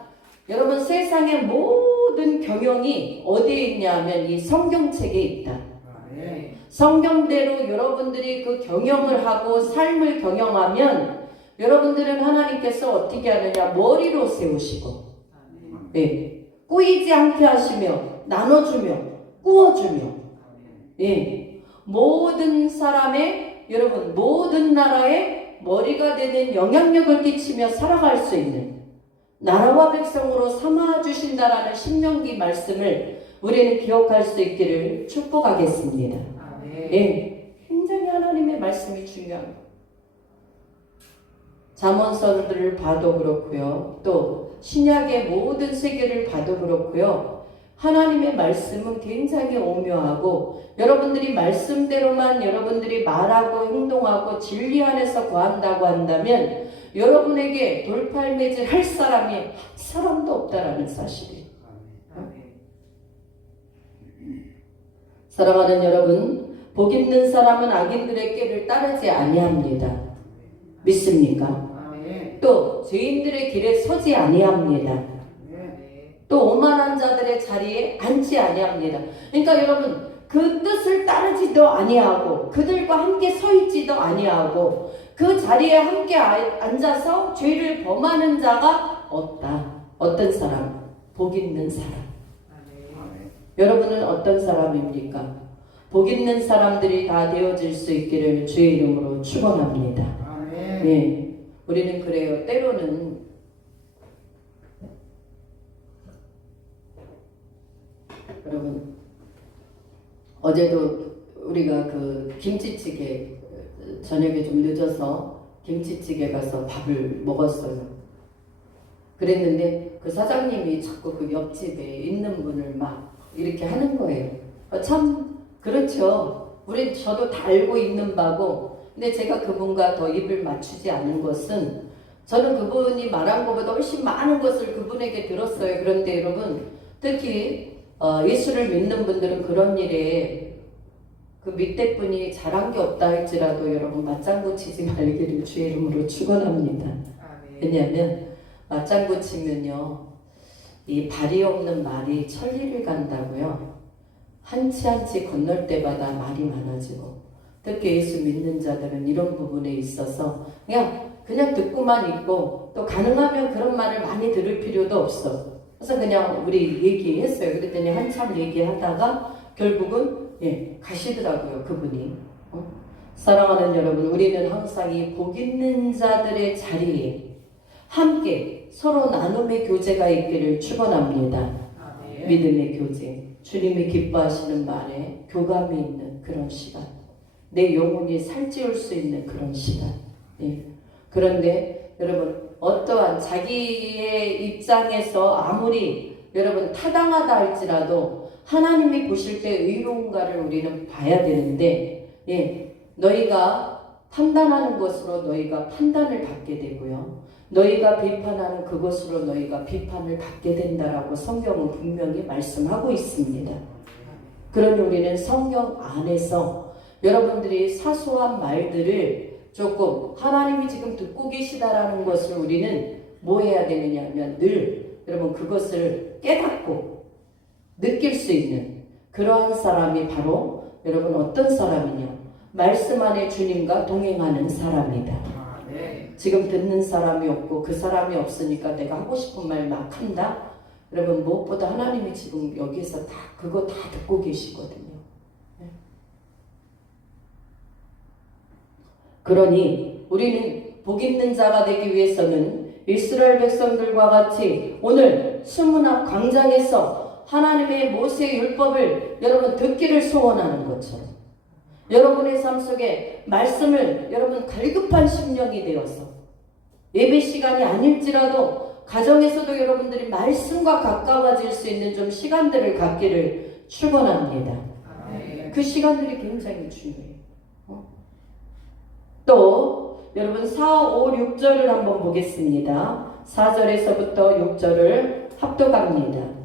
여러분 세상의 모든 경영이 어디에 있냐면 이 성경책에 있다. 성경대로 여러분들이 그 경영을 하고 삶을 경영하면 여러분들은 하나님께서 어떻게 하느냐 머리로 세우시고 예, 꼬이지 않게 하시며 나눠주며 꾸어주며 예, 모든 사람의 여러분 모든 나라의 머리가 되는 영향력을 끼치며 살아갈 수 있는 나라와 백성으로 삼아주신다라는 신명기 말씀을 우리는 기억할 수 있기를 축복하겠습니다. 예, 굉장히 하나님의 말씀이 중요합니다. 잠언서들을 봐도 그렇고요. 또 신약의 모든 세계를 봐도 그렇고요. 하나님의 말씀은 굉장히 오묘하고 여러분들이 말씀대로만 여러분들이 말하고 행동하고 진리 안에서 거한다고 한다면 여러분에게 돌팔매질 할 사람이 한 사람도 없다라는 사실이에요. 사랑하는 여러분, 복 있는 사람은 악인들의 길을 따르지 아니합니다. 믿습니까? 또 죄인들의 길에 서지 아니합니다. 또 오만한 자들의 자리에 앉지 아니합니다. 그러니까 여러분 그 뜻을 따르지도 아니하고 그들과 함께 서 있지도 아니하고 그 자리에 함께 앉아서 죄를 범하는 자가 없다. 어떤 사람? 복 있는 사람. 여러분은 어떤 사람입니까? 복 있는 사람들이 다 되어질 수 있기를 주의 이름으로 축원합니다. 네. 우리는 그래요. 때로는 여러분 어제도 우리가 그 김치찌개 저녁에 좀 늦어서 김치찌개 가서 밥을 먹었어요. 그랬는데 그 사장님이 자꾸 그 옆집에 있는 분을 막 이렇게 하는 거예요. 참 그렇죠. 저도 다 알고 있는 바고 근데 제가 그분과 더 입을 맞추지 않은 것은 저는 그분이 말한 것보다 훨씬 많은 것을 그분에게 들었어요. 그런데 여러분 특히 예수를 믿는 분들은 그런 일에 그 밑에 분이 잘한 게 없다 할지라도 여러분 맞장구 치지 말기를 주의 이름으로 축원합니다. 왜냐하면 맞장구 치면요 이 발이 없는 말이 천리를 간다고요. 한치 한치 건널 때마다 말이 많아지고 특히 예수 믿는 자들은 이런 부분에 있어서 그냥 듣고만 있고 또 가능하면 그런 말을 많이 들을 필요도 없어. 그래서 그냥 우리 얘기했어요. 그랬더니 한참 얘기하다가 결국은 가시더라고요. 그분이. 사랑하는 여러분, 우리는 항상 이 복 있는 자들의 자리에 함께 서로 나눔의 교제가 있기를 축원합니다. 믿음의 교제, 주님이 기뻐하시는 말에 교감이 있는 그런 시간, 내 영혼이 살찌울 수 있는 그런 시간. 그런데 여러분 어떠한 자기의 입장에서 아무리 여러분 타당하다 할지라도 하나님이 보실 때 의로운가를 우리는 봐야 되는데 너희가 판단하는 것으로 너희가 판단을 받게 되고요. 너희가 비판하는 그것으로 너희가 비판을 받게 된다라고 성경은 분명히 말씀하고 있습니다. 그러니 우리는 성경 안에서 여러분들이 사소한 말들을 조금 하나님이 지금 듣고 계시다라는 것을 우리는 뭐 해야 되느냐 하면 늘 여러분 그것을 깨닫고 느낄 수 있는 그러한 사람이 바로 여러분 어떤 사람이냐? 말씀 안에 주님과 동행하는 사람이다. 지금 듣는 사람이 없고 그 사람이 없으니까 내가 하고 싶은 말 막 한다? 여러분 무엇보다 하나님이 지금 여기에서 다 그거 다 듣고 계시거든요. 그러니 우리는 복 있는 자가 되기 위해서는 이스라엘 백성들과 같이 오늘 수문 앞 광장에서 하나님의 모세 율법을 여러분 듣기를 소원하는 것처럼 여러분의 삶 속에 말씀을 여러분 갈급한 심령이 되어서 예배 시간이 아닐지라도 가정에서도 여러분들이 말씀과 가까워질 수 있는 좀 시간들을 갖기를 축원합니다. 그 시간들이 굉장히 중요해요. 또 여러분 4, 5, 6절을 한번 보겠습니다. 4절에서부터 6절을 합독합니다.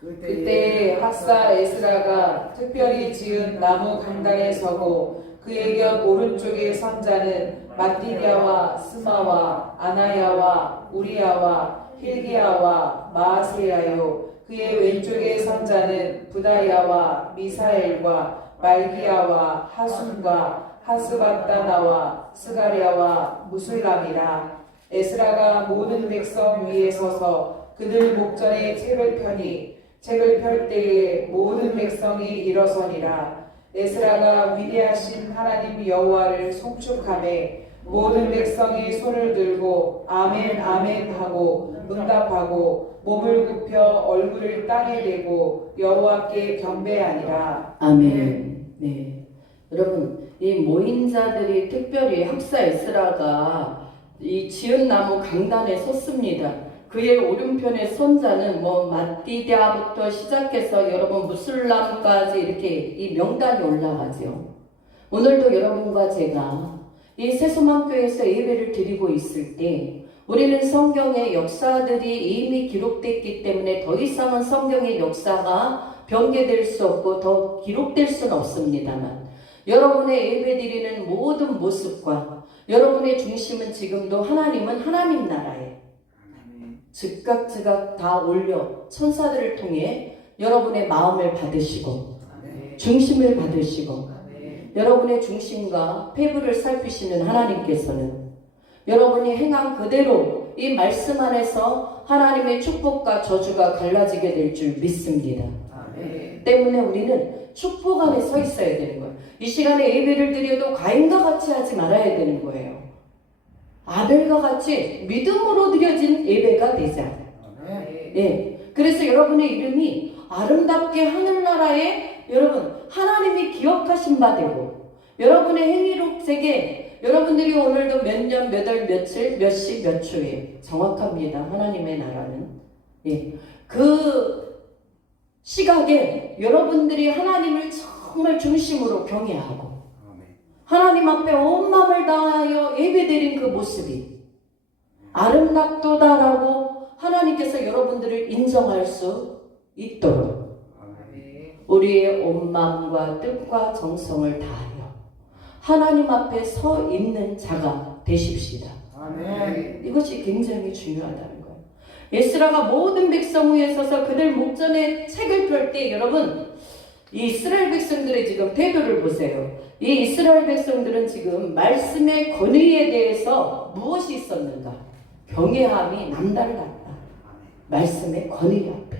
그때 학사 에스라가 특별히 지은 나무 강단에 서고 그의 곁 오른쪽에 선 자는 마띠냐와 스마와 아나야와 우리야와 힐기야와 마아세야요 그의 왼쪽에 선 자는 부다야와 미사엘과 말기야와 하순과 하스바다나와 스가랴와 무술람이라. 에스라가 모든 백성 위에 서서 그들 목전에 책을 펴니 책을 펼 때에 모든 백성이 일어서니라. 에스라가 위대하신 하나님 여호와를 송축하매 모든 백성이 손을 들고 아멘 아멘 하고 응답하고 몸을 굽혀 얼굴을 땅에 대고 여호와께 경배하니라. 아멘. 네. 여러분 이 모인 자들이 특별히 학사 에스라가 이 지은 나무 강단에 섰습니다. 그의 오른편에 선 자는 뭐 마띠디아부터 시작해서 여러분 무술람까지 이렇게 이 명단이 올라가죠. 오늘도 여러분과 제가 이 새소망교회에서 예배를 드리고 있을 때 우리는 성경의 역사들이 이미 기록됐기 때문에 더 이상은 성경의 역사가 변개될 수 없고 더 기록될 수는 없습니다만 여러분의 예배 드리는 모든 모습과 여러분의 중심은 지금도 하나님은 하나님 나라에 즉각 다 올려 천사들을 통해 여러분의 마음을 받으시고 중심을 받으시고 여러분의 중심과 폐부를 살피시는 하나님께서는 여러분이 행한 그대로 이 말씀 안에서 하나님의 축복과 저주가 갈라지게 될 줄 믿습니다. 때문에 우리는 축복 안에 서 있어야 되는 거예요. 이 시간에 예배를 드려도 가인과 같이 하지 말아야 되는 거예요. 아벨과 같이 믿음으로 드려진 예배가 되자. 네. 그래서 여러분의 이름이 아름답게 하늘나라에 여러분 하나님이 기억하신 바 되고 여러분의 행위록책에 여러분들이 오늘도 몇 년, 몇 월, 며칠, 몇 시, 몇 초에 정확합니다. 하나님의 나라는. 예. 그 시각에 여러분들이 하나님을 정말 중심으로 경외하고 하나님 앞에 온 마음을 다하여 예배드린 그 모습이 아름답도다라고 하나님께서 여러분들을 인정할 수 있도록 우리의 온 마음과 뜻과 정성을 다하여 하나님 앞에 서 있는 자가 되십시다. 이것이 굉장히 중요하다는 거예요. 에스라가 모든 백성 위에 서서 그들 목전에 책을 펼 때 여러분 이 이스라엘 백성들의 지금 태도를 보세요. 이 이스라엘 백성들은 지금 말씀의 권위에 대해서 무엇이 있었는가? 경외함이 남달랐다. 말씀의 권위 앞에.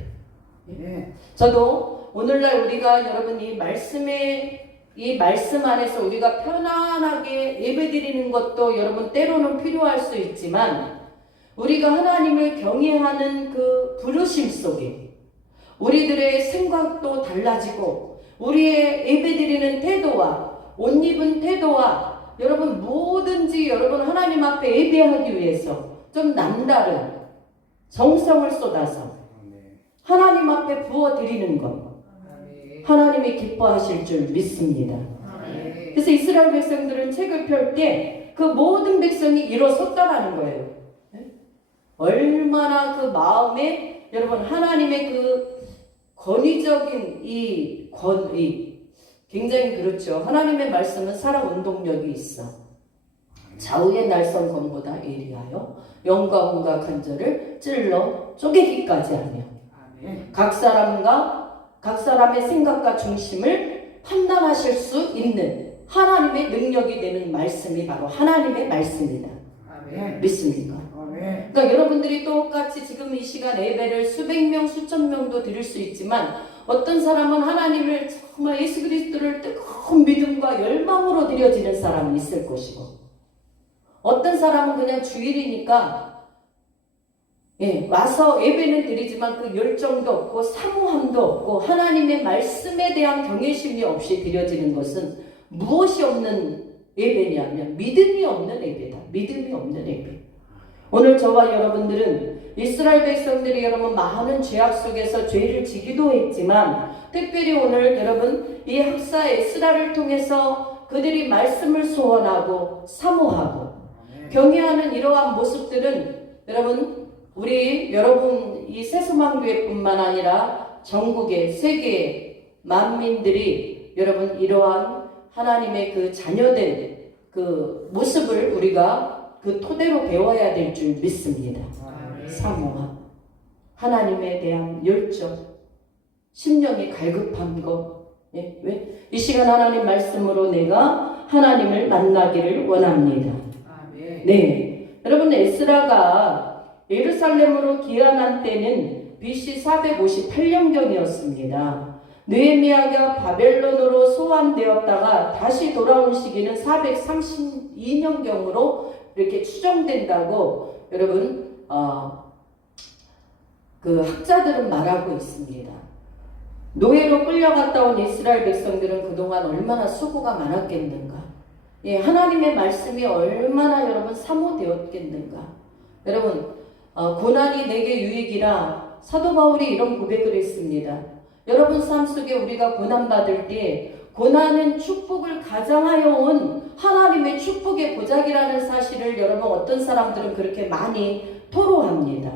저도 오늘날 우리가 여러분 이 말씀 안에서 우리가 편안하게 예배드리는 것도 여러분 때로는 필요할 수 있지만 우리가 하나님을 경외하는 그 부르심 속에 우리들의 생각도 달라지고 우리의 예배드리는 태도와 옷 입은 태도와 여러분 뭐든지 여러분 하나님 앞에 예배하기 위해서 좀 남다른 정성을 쏟아서 하나님 앞에 부어드리는 것 하나님이 기뻐하실 줄 믿습니다. 그래서 이스라엘 백성들은 책을 펼 때 그 모든 백성이 일어섰다라는 거예요. 얼마나 그 마음에 여러분 하나님의 그 권위적인 굉장히 그렇죠. 하나님의 말씀은 살아 운동력이 있어. 좌우의 날선 검보다 예리하여 영과 혼과 간절을 찔러 쪼개기까지 하며 각 사람의 생각과 중심을 판단하실 수 있는 하나님의 능력이 되는 말씀이 바로 하나님의 말씀이다. 믿습니까? 그러니까 여러분들이 똑같이 지금 이 시간 예배를 수백 명, 수천 명도 드릴 수 있지만 어떤 사람은 하나님을 정말 예수 그리스도를 뜨거운 믿음과 열망으로 드려지는 사람이 있을 것이고 어떤 사람은 그냥 주일이니까 와서 예배는 드리지만 그 열정도 없고 사모함도 없고 하나님의 말씀에 대한 경외심이 없이 드려지는 것은 무엇이 없는 예배냐면 믿음이 없는 예배다. 믿음이 없는 예배. 오늘 저와 여러분들은 이스라엘 백성들이 여러분 많은 죄악 속에서 죄를 지기도 했지만 특별히 오늘 여러분 이 학사 에스라를 통해서 그들이 말씀을 소원하고 사모하고 경외하는 이러한 모습들은 여러분 이 새소망교회뿐만 아니라 전국의 세계의 만민들이 여러분 이러한 하나님의 그 자녀된 그 모습을 우리가 그 토대로 배워야 될 줄 믿습니다. 사모함, 하나님에 대한 열정, 심령이 갈급한 것. 왜? 이 시간 하나님 말씀으로 내가 하나님을 만나기를 원합니다. 네, 여러분 에스라가 예루살렘으로 귀환한 때는 BC 458년경이었습니다. 느헤미야가 바벨론으로 소환되었다가 다시 돌아온 시기는 432년경으로 이렇게 추정된다고 여러분 그 학자들은 말하고 있습니다. 노예로 끌려갔다 온 이스라엘 백성들은 그동안 얼마나 수고가 많았겠는가. 하나님의 말씀이 얼마나 여러분 사모되었겠는가. 여러분 고난이 내게 유익이라 사도 바울이 이런 고백을 했습니다. 여러분 삶 속에 우리가 고난받을 때 고난은 축복을 가장하여 온 하나님의 축복의 보작이라는 사실을 여러분 어떤 사람들은 그렇게 많이 토로합니다.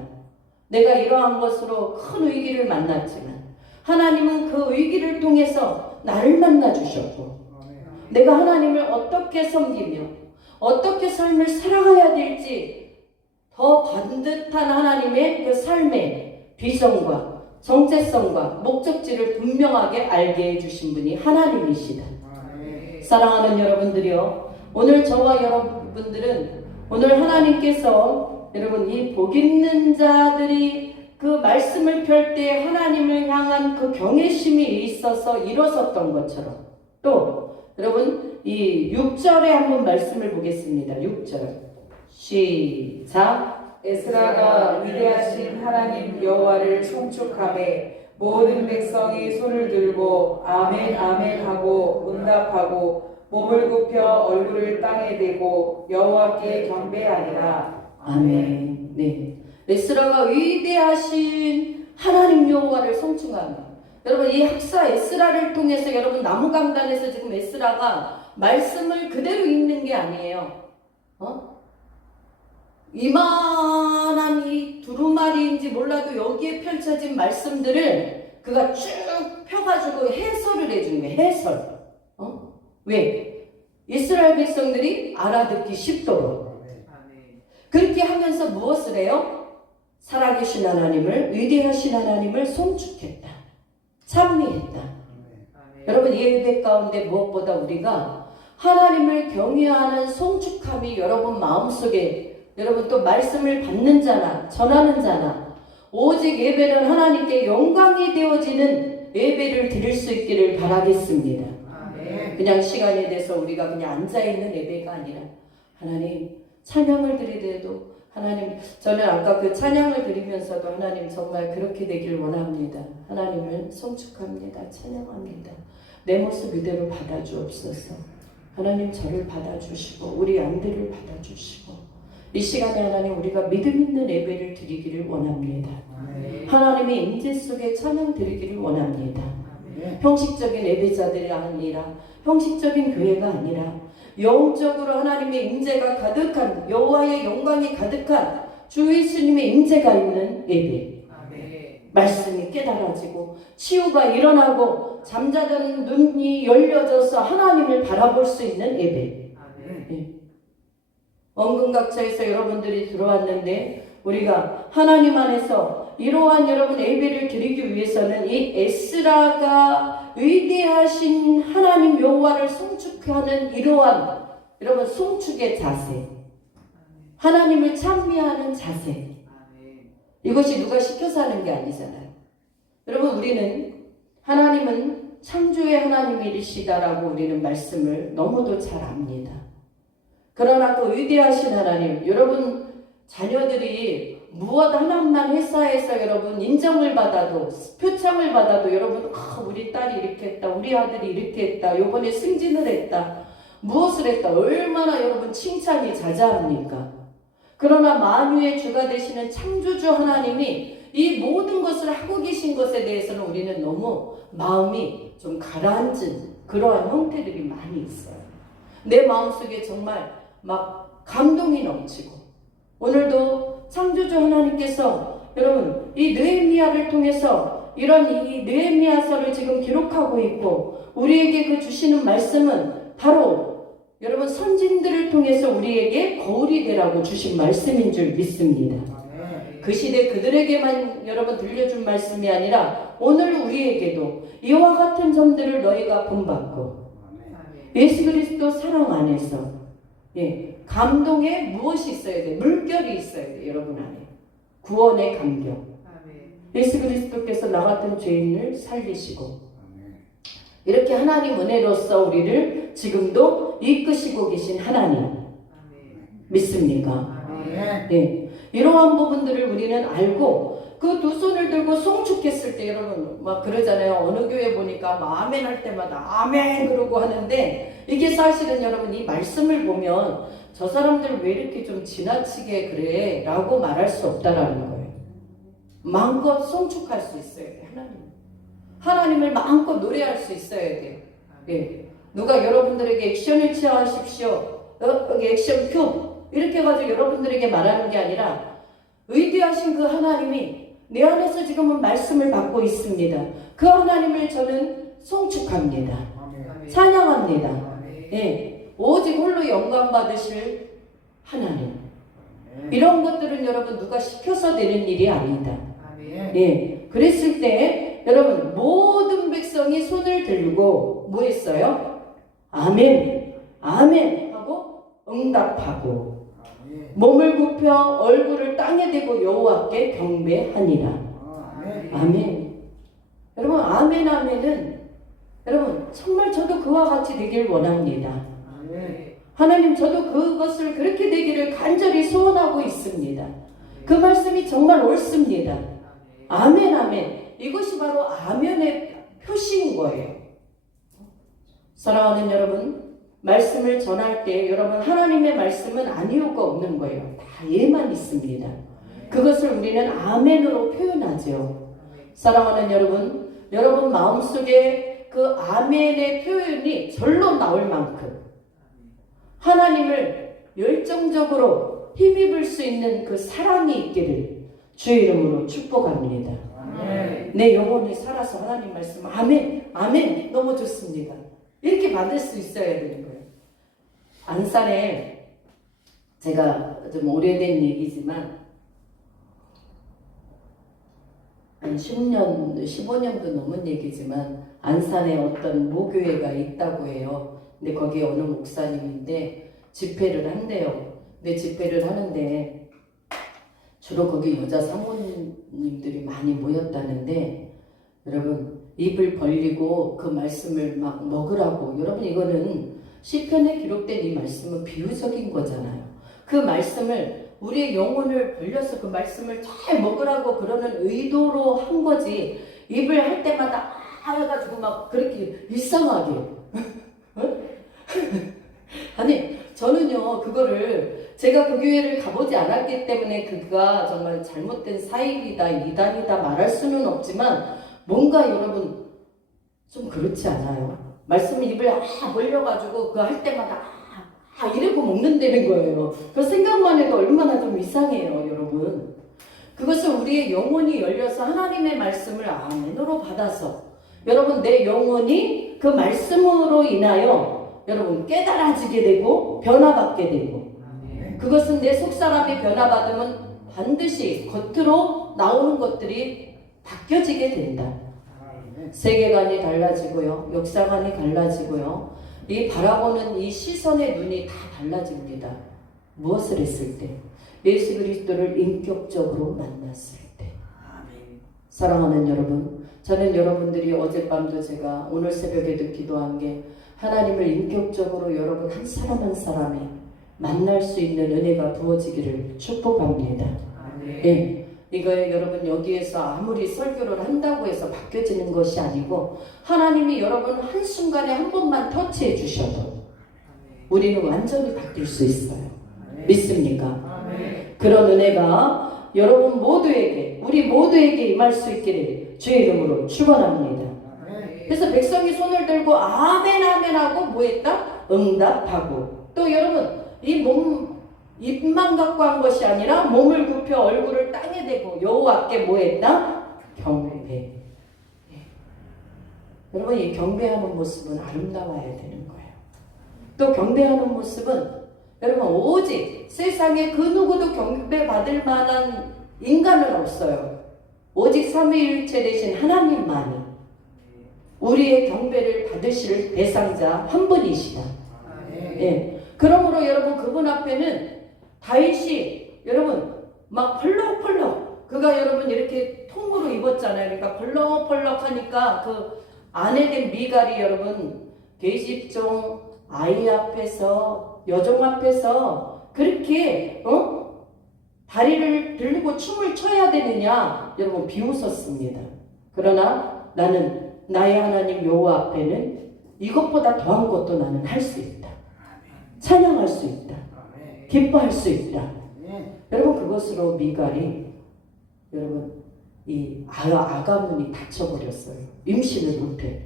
내가 이러한 것으로 큰 위기를 만났지만 하나님은 그 위기를 통해서 나를 만나 주셨고 내가 하나님을 어떻게 섬기며 어떻게 삶을 살아가야 될지 더 반듯한 하나님의 그 삶의 비전과 정체성과 목적지를 분명하게 알게 해주신 분이 하나님이시다. 사랑하는 여러분들이요, 오늘 저와 여러분들은 오늘 하나님께서 여러분 이 복 있는 자들이 그 말씀을 펼 때 하나님을 향한 그 경외심이 있어서 일어섰던 것처럼 또 여러분 이 6절에 한번 말씀을 보겠습니다. 6절 시작. 에스라가 위대하신 하나님 여호와를 송축하매 모든 백성이 손을 들고 아멘 아멘 하고 응답하고 몸을 굽혀 얼굴을 땅에 대고 여호와께 경배하니라. 아멘. 네. 에스라가 위대하신 하나님 여호와를 송축하며 여러분 이 학사 에스라를 통해서 여러분 나무강단에서 지금 에스라가 말씀을 그대로 읽는 게 아니에요. 이만한 이 두루마리인지 몰라도 여기에 펼쳐진 말씀들을 그가 쭉 펴가지고 해설을 해주는 거예요. 해설. 왜? 이스라엘 백성들이 알아듣기 쉽도록. 그렇게 하면서 무엇을 해요? 살아계신 하나님을, 위대하신 하나님을 송축했다. 찬미했다. 여러분 이 예배 가운데 무엇보다 우리가 하나님을 경외하는 송축함이 여러분 마음속에 여러분 또 말씀을 받는 자나 전하는 자나 오직 예배는 하나님께 영광이 되어지는 예배를 드릴 수 있기를 바라겠습니다. 그냥 시간에 대해서 우리가 그냥 앉아있는 예배가 아니라 하나님 찬양을 드리더라도 하나님 저는 아까 그 찬양을 드리면서도 하나님 정말 그렇게 되길 원합니다. 하나님을 송축합니다. 찬양합니다. 내 모습 그대로 받아주옵소서. 하나님 저를 받아주시고 우리 양들을 받아주시고 이 시간에 하나님 우리가 믿음 있는 예배를 드리기를 원합니다. 하나님의 임재 속에 찬양 드리기를 원합니다. 형식적인 예배자들이 아니라 형식적인 교회가 아니라 영적으로 하나님의 임재가 가득한 여호와의 영광이 가득한 주 예수님의 임재가 있는 예배 말씀이 깨달아지고 치유가 일어나고 잠자던 눈이 열려져서 하나님을 바라볼 수 있는 예배. 예. 원근각차에서 여러분들이 들어왔는데 우리가 하나님 안에서 이러한 여러분 예배를 드리기 위해서는 이 에스라가 위대하신 하나님 여호와를 송축하는 이러한 여러분 송축의 자세, 하나님을 찬미하는 자세, 이것이 누가 시켜서 하는 게 아니잖아요. 여러분 우리는 하나님은 창조의 하나님이시다라고 우리는 말씀을 너무도 잘 압니다. 그러나 그 위대하신 하나님, 여러분 자녀들이 무엇 하나만 회사에서 여러분 인정을 받아도 표창을 받아도 여러분 우리 딸이 이렇게 했다, 우리 아들이 이렇게 했다, 요번에 승진을 했다, 무엇을 했다, 얼마나 여러분 칭찬이 자자합니까? 그러나 만유의 주가 되시는 창조주 하나님이 이 모든 것을 하고 계신 것에 대해서는 우리는 너무 마음이 좀 가라앉은 그러한 형태들이 많이 있어요. 내 마음속에 정말 막 감동이 넘치고, 오늘도 창조주 하나님께서 여러분 이 느헤미야를 통해서 이런 이 느헤미야서를 지금 기록하고 있고, 우리에게 그 주시는 말씀은 바로 여러분 선진들을 통해서 우리에게 거울이 되라고 주신 말씀인 줄 믿습니다. 그 시대 그들에게만 여러분 들려준 말씀이 아니라 오늘 우리에게도 이와 같은 점들을 너희가 본받고 예수 그리스도 사랑 안에서 감동에 무엇이 있어야 돼? 물결이 있어야 돼. 여러분 안에 구원의 감격. 예수 그리스도께서 나 같은 죄인을 살리시고 이렇게 하나님 은혜로서 우리를 지금도 이끄시고 계신 하나님 믿습니까? 네. 이러한 부분들을 우리는 알고 그 두 손을 들고 송축했을 때 여러분 막 그러잖아요. 어느 교회 보니까 막 아멘 할 때마다 아멘 그러고 하는데, 이게 사실은 여러분 이 말씀을 보면 저 사람들 왜 이렇게 좀 지나치게 그래 라고 말할 수 없다라는 거예요. 마음껏 송축할 수 있어야 돼. 하나님을 마음껏 노래할 수 있어야 돼. 예. 누가 여러분들에게 액션을 취하십시오, 여기 액션 큐 이렇게 해가지고 여러분들에게 말하는 게 아니라 위대하신 그 하나님이 내 안에서 지금은 말씀을 받고 있습니다. 그 하나님을 저는 송축합니다. 찬양합니다. 예. 오직 홀로 영광 받으실 하나님. 이런 것들은 여러분 누가 시켜서 되는 일이 아니다. 예. 그랬을 때 여러분 모든 백성이 손을 들고 뭐 했어요? 아멘, 아멘 하고 응답하고 몸을 굽혀 얼굴을 땅에 대고 여호와께 경배하니라. 아멘. 여러분 아멘 아멘은 여러분 정말 저도 그와 같이 되길 원합니다. 하나님 저도 그것을 그렇게 되기를 간절히 소원하고 있습니다. 그 말씀이 정말 옳습니다. 아멘 아멘. 이것이 바로 아멘의 표시인 거예요. 사랑하는 여러분, 말씀을 전할 때 여러분 하나님의 말씀은 아니오가 없는 거예요. 다 예만 있습니다. 그것을 우리는 아멘으로 표현하죠. 사랑하는 여러분, 여러분 마음속에 그 아멘의 표현이 절로 나올 만큼 하나님을 열정적으로 힘입을 수 있는 그 사랑이 있기를 주의 이름으로 축복합니다. 내 영혼이 살아서 하나님 말씀 아멘 아멘 너무 좋습니다. 이렇게 받을 수 있어야 되는 거예요. 안산에 제가 좀 오래된 얘기지만 한 10년 15년도 넘은 얘기지만 안산에 어떤 모교회가 있다고 해요. 근데 거기에 어느 목사님인데 집회를 한대요. 근데 집회를 하는데 주로 거기 여자 사모님들이 많이 모였다는데, 여러분 입을 벌리고 그 말씀을 막 먹으라고, 여러분 이거는 시편에 기록된 이 말씀은 비유적인 거잖아요. 그 말씀을 우리의 영혼을 벌려서 그 말씀을 잘 먹으라고 그러는 의도로 한 거지, 입을 할 때마다 해가지고 막 그렇게 일상하게 아니 저는요 그거를 제가 그 교회를 가보지 않았기 때문에 그가 정말 잘못된 사입이다 이단이다 말할 수는 없지만, 뭔가 여러분 좀 그렇지 않아요? 말씀을 입을 벌려가지고 그 할 때마다 이러고 먹는다는 거예요. 그 생각만 해도 얼마나 좀 이상해요 여러분. 그것은 우리의 영혼이 열려서 하나님의 말씀을 아멘으로 받아서 여러분 내 영혼이 그 말씀으로 인하여 여러분 깨달아지게 되고 변화받게 되고 그것은 내 속사람이 변화받으면 반드시 겉으로 나오는 것들이 바뀌어지게 된다. 세계관이 달라지고요. 역사관이 달라지고요. 이 바라보는 이 시선의 눈이 다 달라집니다. 무엇을 했을 때? 예수 그리스도를 인격적으로 만났을 때. 사랑하는 여러분, 저는 여러분들이 어젯밤도 제가 오늘 새벽에도 기도한 게 하나님을 인격적으로 여러분 한 사람 한 사람이 만날 수 있는 은혜가 부어지기를 축복합니다. 예, 이거에 여러분 여기에서 아무리 설교를 한다고 해서 바뀌어지는 것이 아니고 하나님이 여러분 한순간에 한 번만 터치해 주셔도 우리는 완전히 바뀔 수 있어요. 믿습니까? 그런 은혜가 여러분 모두에게 우리 모두에게 임할 수 있기를 주의 이름으로 축원합니다. 그래서 백성이 손을 들고 아멘 아멘 하고 뭐 했다? 응답하고 또 여러분 이 입만 갖고 한 것이 아니라 몸을 굽혀 얼굴을 땅에 대고 여호와께 뭐 했다? 경배. 여러분 이 경배하는 모습은 아름다워야 되는 거예요. 또 경배하는 모습은 여러분 오직 세상에 그 누구도 경배받을 만한 인간은 없어요. 오직 삼위일체 되신 하나님만이 우리의 경배를 받으실 대상자 한 분이시다. 예. 그러므로 여러분 그분 앞에는 다윗이 여러분 막 펄럭펄럭 그가 여러분 이렇게 통으로 입었잖아요. 그러니까 펄럭펄럭 하니까 그 아내된 미갈이 여러분 계집종 아이 앞에서 여종 앞에서 그렇게 다리를 들고 춤을 춰야 되느냐 여러분 비웃었습니다. 그러나 나는 나의 하나님 여호와 앞에는 이것보다 더한 것도 나는 할 수 있다. 찬양할 수 있다. 기뻐할 수 있다. 여러분 그것으로 미갈이 여러분 이 아가문이 닫혀버렸어요. 임신을 못해.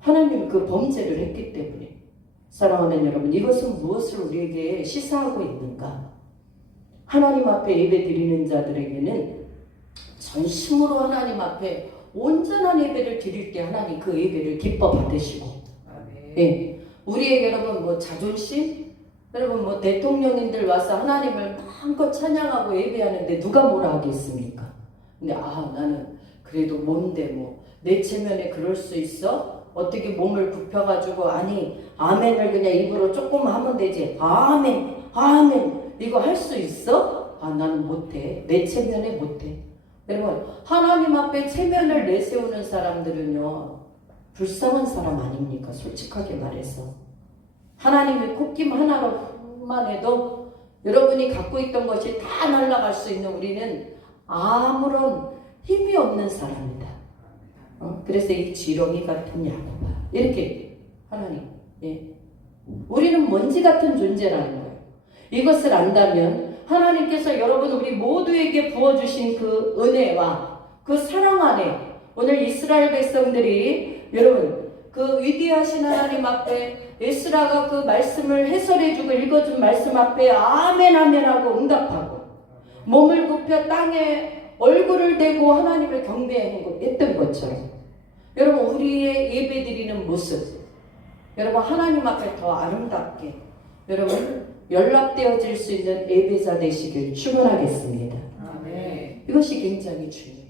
하나님이 그 범죄를 했기 때문에. 사랑하는 여러분 이것은 무엇을 우리에게 시사하고 있는가? 하나님 앞에 예배 드리는 자들에게는 전심으로 하나님 앞에 온전한 예배를 드릴 때 하나님 그 예배를 기뻐 받으시고 예. 우리에게 여러분 뭐 자존심? 여러분 뭐 대통령님들 와서 하나님을 마음껏 찬양하고 예배하는데 누가 뭐라 하겠습니까? 근데 나는 그래도 뭔데 뭐 내 체면에 그럴 수 있어? 어떻게 몸을 굽혀가지고 아니 아멘을 그냥 입으로 조금 하면 되지 아멘 아멘 이거 할 수 있어? 나는 못해. 내 체면에 못해. 여러분 하나님 앞에 체면을 내세우는 사람들은요 불쌍한 사람 아닙니까? 솔직하게 말해서 하나님의 콧김 하나로만 해도 여러분이 갖고 있던 것이 다 날아갈 수 있는 우리는 아무런 힘이 없는 사람이다. 그래서 이 지렁이 같은 야곱아 이렇게 하나님 우리는 먼지 같은 존재라는 거예요. 이것을 안다면 하나님께서 여러분 우리 모두에게 부어주신 그 은혜와 그 사랑 안에 오늘 이스라엘 백성들이 여러분 그 위대하신 하나님 앞에 에스라가 그 말씀을 해설해주고 읽어준 말씀 앞에 아멘 아멘 하고 응답하고 몸을 굽혀 땅에 얼굴을 대고 하나님을 경배했던 것처럼 여러분 우리의 예배드리는 모습 여러분 하나님 앞에 더 아름답게 여러분 연락되어질 수 있는 예배자 되시길 축원하겠습니다. 아멘. 이것이 굉장히 중요해요.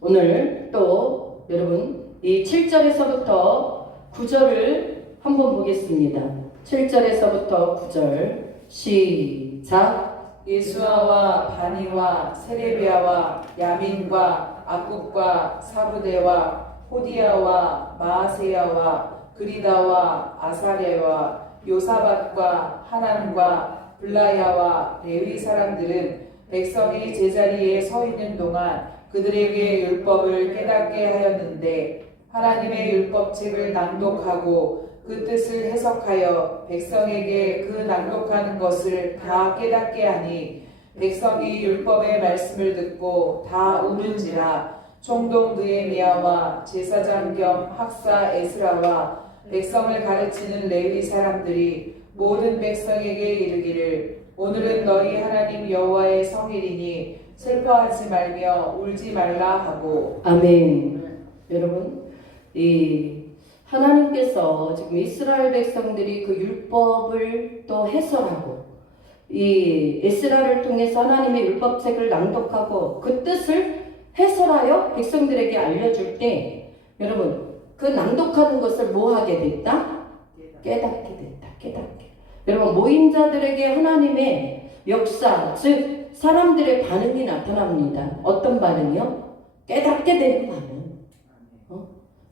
오늘 또 여러분 이 7절에서부터 9절을 한번 보겠습니다. 7절에서부터 9절 시작. 예수아와 바니와 세레비아와 야민과 악국과 사부대와 호디야와 마아세야와 그리다와 아사레와 요사밧과 하난과 블라야와 레위 사람들은 백성이 제자리에 서 있는 동안 그들에게 율법을 깨닫게 하였는데 하나님의 율법책을 낭독하고 그 뜻을 해석하여 백성에게 그 낭독하는 것을 다 깨닫게 하니 백성이 율법의 말씀을 듣고 다 우는지라 총독 느헤미야와 제사장 겸 학사 에스라와 백성을 가르치는 레위 사람들이 모든 백성에게 이르기를 오늘은 너희 하나님 여호와의 성일이니 슬퍼하지 말며 울지 말라 하고. 아멘. 여러분, 이 하나님께서 지금 이스라엘 백성들이 그 율법을 또 해설하고 이 에스라를 통해서 하나님의 율법책을 낭독하고 그 뜻을 해설하여 백성들에게 알려줄 때 여러분 그 낭독하는 것을 뭐 하게 됐다? 깨닫게 됐다. 깨닫게. 여러분 모임자들에게 하나님의 역사 즉 사람들의 반응이 나타납니다. 어떤 반응이요? 깨닫게 되는 반응.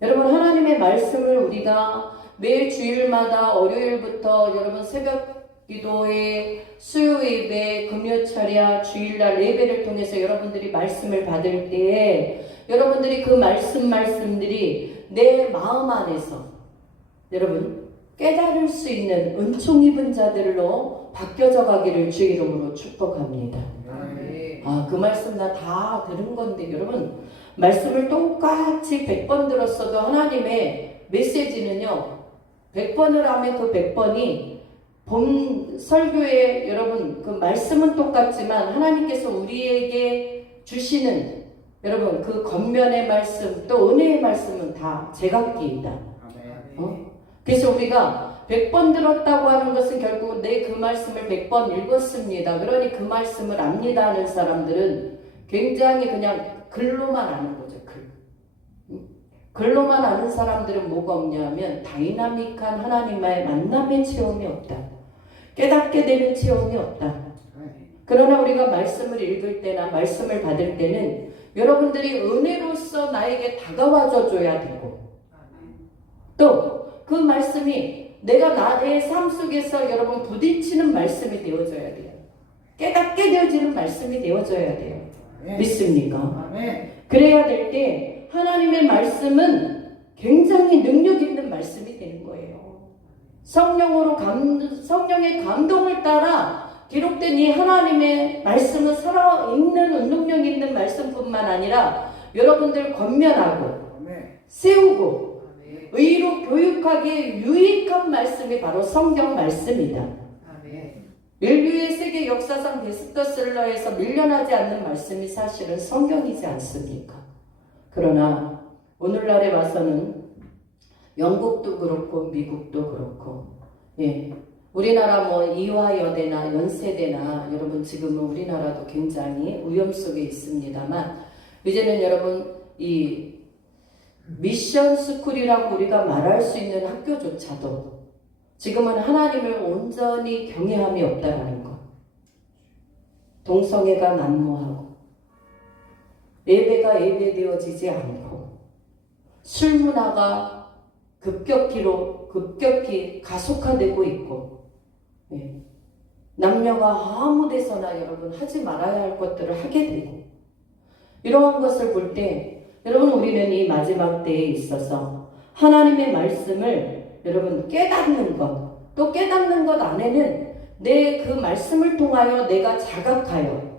여러분 하나님의 말씀을 우리가 매일 주일마다 월요일부터 여러분 새벽 기도회, 수요 예배, 금요 철야, 주일날 예배를 통해서 여러분들이 말씀을 받을 때에 여러분들이 그 말씀들이 내 마음 안에서 여러분 깨달을 수 있는 은총 입은 자들로 바뀌어져 가기를 주의 이름으로 축복합니다. 그 말씀 나 다 들은 건데 여러분 말씀을 똑같이 100번 들었어도 하나님의 메시지는요 100번을 하면 그 100번이 본 설교에 여러분 그 말씀은 똑같지만 하나님께서 우리에게 주시는 여러분 그 겉면의 말씀 또 은혜의 말씀은 다 제각기이다. 그래서 우리가 100번 들었다고 하는 것은 결국 내 그 말씀을 100번 읽었습니다. 그러니 그 말씀을 압니다 하는 사람들은 굉장히 그냥 글로만 아는 거죠. 글로만 아는 사람들은 뭐가 없냐면 다이나믹한 하나님과의 만남의 체험이 없다. 깨닫게 되는 체험이 없다. 그러나 우리가 말씀을 읽을 때나 말씀을 받을 때는 여러분들이 은혜로서 나에게 다가와줘 줘야 되고 또 그 말씀이 내가 나의 삶 속에서 여러분 부딪히는 말씀이 되어져야 돼요. 깨닫게 되어지는 말씀이 되어져야 돼요. 믿습니까? 그래야 될 때 하나님의 말씀은 굉장히 능력 있는 말씀이 되는 거예요. 성령의 감동을 따라 기록된 이 하나님의 말씀은 살아있는 운동력 있는 말씀뿐만 아니라 여러분들 권면하고 세우고 의로 교육하기에 유익한 말씀이 바로 성경 말씀이다. 인류의 세계 역사상 베스트셀러에서 밀려나지 않는 말씀이 사실은 성경이지 않습니까? 그러나 오늘날에 와서는 영국도 그렇고 미국도 그렇고 우리나라 뭐 이화여대나 연세대나 여러분 지금은 우리나라도 굉장히 위험 속에 있습니다만 이제는 여러분 이 미션 스쿨이라고 우리가 말할 수 있는 학교조차도 지금은 하나님을 온전히 경외함이 없다라는 것. 동성애가 난무하고 예배가 예배되어지지 않고 술 문화가 급격히 가속화되고 있고 남녀가 아무 데서나 여러분 하지 말아야 할 것들을 하게 되고 이러한 것을 볼 때 여러분 우리는 이 마지막 때에 있어서 하나님의 말씀을 여러분 깨닫는 것 또 깨닫는 것 안에는 내 그 말씀을 통하여 내가 자각하여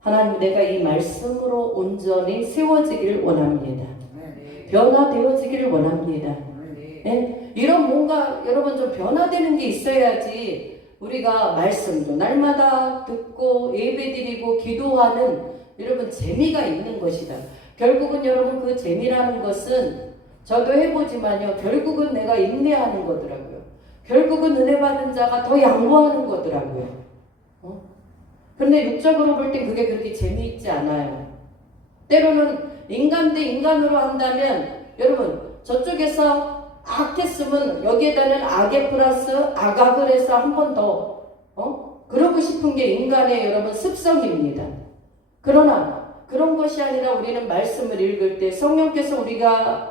하나님 내가 이 말씀으로 온전히 세워지기를 원합니다. 변화되어지기를 원합니다. 이런 뭔가 여러분 좀 변화되는 게 있어야지 우리가 말씀도 날마다 듣고 예배드리고 기도하는 여러분 재미가 있는 것이다. 결국은 여러분 그 재미라는 것은 저도 해보지만요 결국은 내가 인내하는 거더라고요. 결국은 은혜 받은 자가 더 양보하는 거더라고요. 그런데 육적으로 볼 땐 그게 그렇게 재미있지 않아요. 때로는 인간 대 인간으로 한다면 여러분 저쪽에서 악했으면 여기에다는 악에 플러스 악악을 해서 한 번 더 그러고 싶은 게 인간의 여러분 습성입니다. 그러나 그런 것이 아니라 우리는 말씀을 읽을 때 성령께서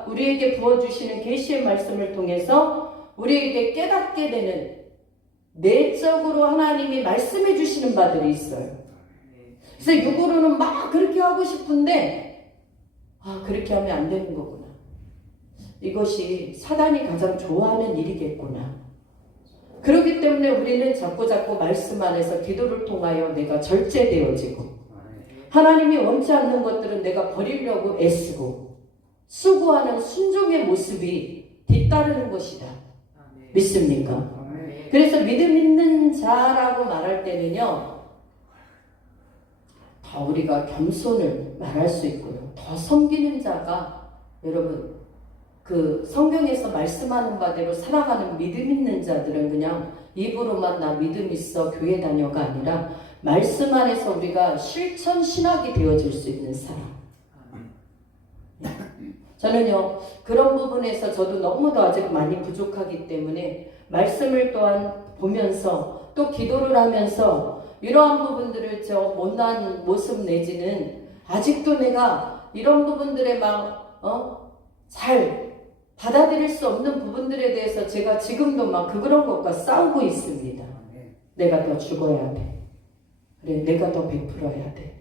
우리에게 부어주시는 계시의 말씀을 통해서 우리에게 깨닫게 되는 내적으로 하나님이 말씀해 주시는 바들이 있어요. 그래서 육으로는 막 그렇게 하고 싶은데 그렇게 하면 안 되는 거구나. 이것이 사단이 가장 좋아하는 일이겠구나. 그렇기 때문에 우리는 자꾸 말씀 안에서 기도를 통하여 내가 절제되어지고 하나님이 원치 않는 것들은 내가 버리려고 애쓰고 수고하는 순종의 모습이 뒤따르는 것이다. 믿습니까? 그래서 믿음 있는 자라고 말할 때는요, 더 우리가 겸손을 말할 수 있고요. 더 섬기는 자가 여러분 그 성경에서 말씀하는 바대로 살아가는 믿음 있는 자들은 그냥 입으로만 나 믿음 있어 교회 다녀가 아니라 말씀 안에서 우리가 실천 신학이 되어질 수 있는 사람. 저는요 그런 부분에서 저도 너무도 아직 많이 부족하기 때문에 말씀을 또한 보면서 또 기도를 하면서 이러한 부분들을 저 못난 모습 내지는 아직도 내가 이런 부분들에 잘 받아들일 수 없는 부분들에 대해서 제가 지금도 막 그런 것과 싸우고 있습니다. 내가 더 죽어야 돼. 그래, 내가 더 베풀어야 돼.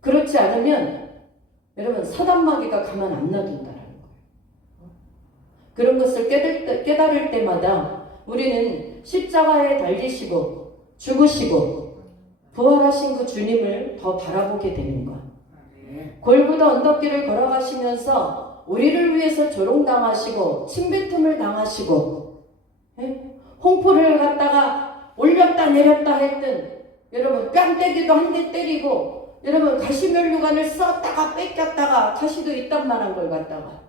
그렇지 않으면 여러분 사단마귀가 가만 안 놔둔다라는 거예요. 그런 것을 깨달을 때마다 우리는 십자가에 달리시고 죽으시고 부활하신 그 주님을 더 바라보게 되는 것. 골고다 언덕길을 걸어가시면서 우리를 위해서 조롱당하시고 침뱉음을 당하시고 홍포를 갖다가 올렸다 내렸다 했던 여러분 뺨때기도 한 대 때리고 여러분 가시면류관을 썼다가 뺏겼다가 다시도 있단 말한 걸 갖다가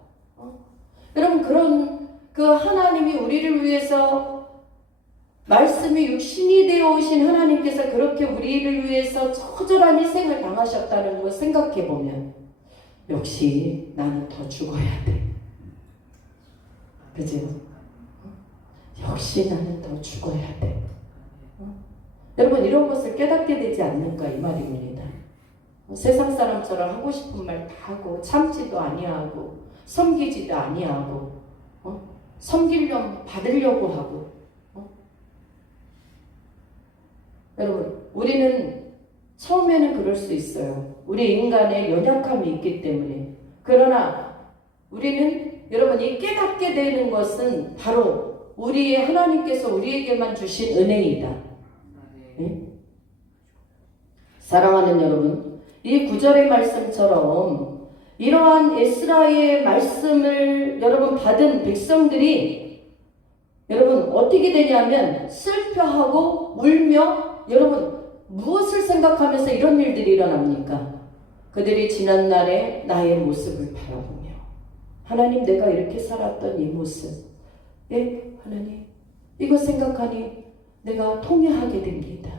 여러분 그런 그 하나님이 우리를 위해서 말씀이 육신이 되어 오신 하나님께서 그렇게 우리를 위해서 처절한 희생을 당하셨다는 걸 생각해 보면 역시 나는 더 죽어야 돼. 그죠? 역시 나는 더 죽어야 돼. 여러분 이런 것을 깨닫게 되지 않는가 이 말입니다. 세상 사람처럼 하고 싶은 말 다 하고 참지도 아니하고 섬기지도 아니하고 섬기려면 받으려고 하고 여러분 우리는 처음에는 그럴 수 있어요. 우리 인간의 연약함이 있기 때문에. 그러나 우리는 여러분 이 깨닫게 되는 것은 바로 우리의 하나님께서 우리에게만 주신 은혜이다. 네? 사랑하는 여러분, 이 구절의 말씀처럼 이러한 에스라의 말씀을 여러분 받은 백성들이 여러분 어떻게 되냐면 슬퍼하고 울며 여러분 무엇을 생각하면서 이런 일들이 일어납니까? 그들이 지난날의 나의 모습을 바라보며 하나님 내가 이렇게 살았던 이 모습 하나님 이거 생각하니 내가 통회하게 됩니다.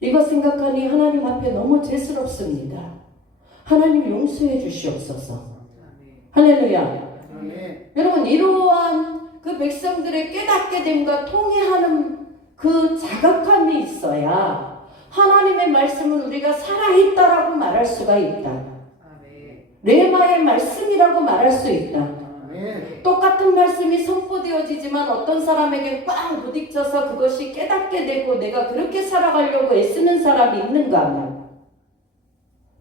이거 생각하니 하나님 앞에 너무 죄스럽습니다. 하나님 용서해 주시옵소서. 할렐루야. 여러분 이러한 그 백성들의 깨닫게 됨과 통회하는 그 자각함이 있어야 하나님의 말씀은 우리가 살아있다라고 말할 수가 있다. 레마의 말씀이라고 말할 수 있다. 똑같은 말씀이 선포되어지지만 어떤 사람에게 빵 부딪혀서 그것이 깨닫게 되고 내가 그렇게 살아가려고 애쓰는 사람이 있는가 하면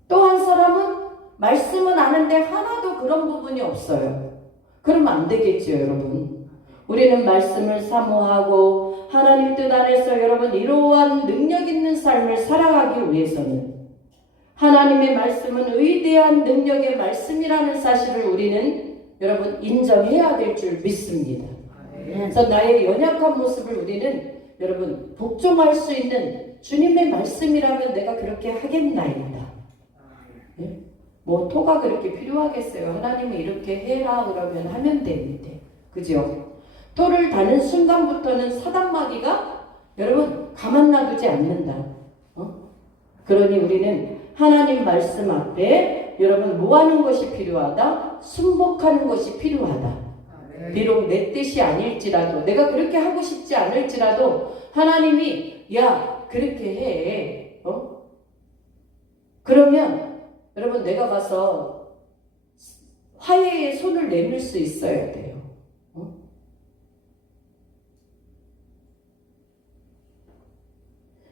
또 한 사람은 말씀은 아는데 하나도 그런 부분이 없어요. 그러면 안 되겠죠 여러분. 우리는 말씀을 사모하고 하나님 뜻 안에서 여러분 이러한 능력 있는 삶을 살아가기 위해서는 하나님의 말씀은 위대한 능력의 말씀이라는 사실을 우리는 여러분 인정해야 될 줄 믿습니다. 그래서 나의 연약한 모습을 우리는 여러분 복종할 수 있는 주님의 말씀이라면 내가 그렇게 하겠나이다. 뭐 토가 그렇게 필요하겠어요. 하나님은 이렇게 해라 그러면 하면 됩니다. 그죠? 토를 다는 순간부터는 사단마귀가 여러분 가만 놔두지 않는다. 그러니 우리는 하나님 말씀 앞에 여러분 뭐 하는 것이 필요하다? 순복하는 것이 필요하다. 비록 내 뜻이 아닐지라도 내가 그렇게 하고 싶지 않을지라도 하나님이 야 그렇게 해. 그러면 여러분 내가 가서 화해의 손을 내밀 수 있어야 돼요.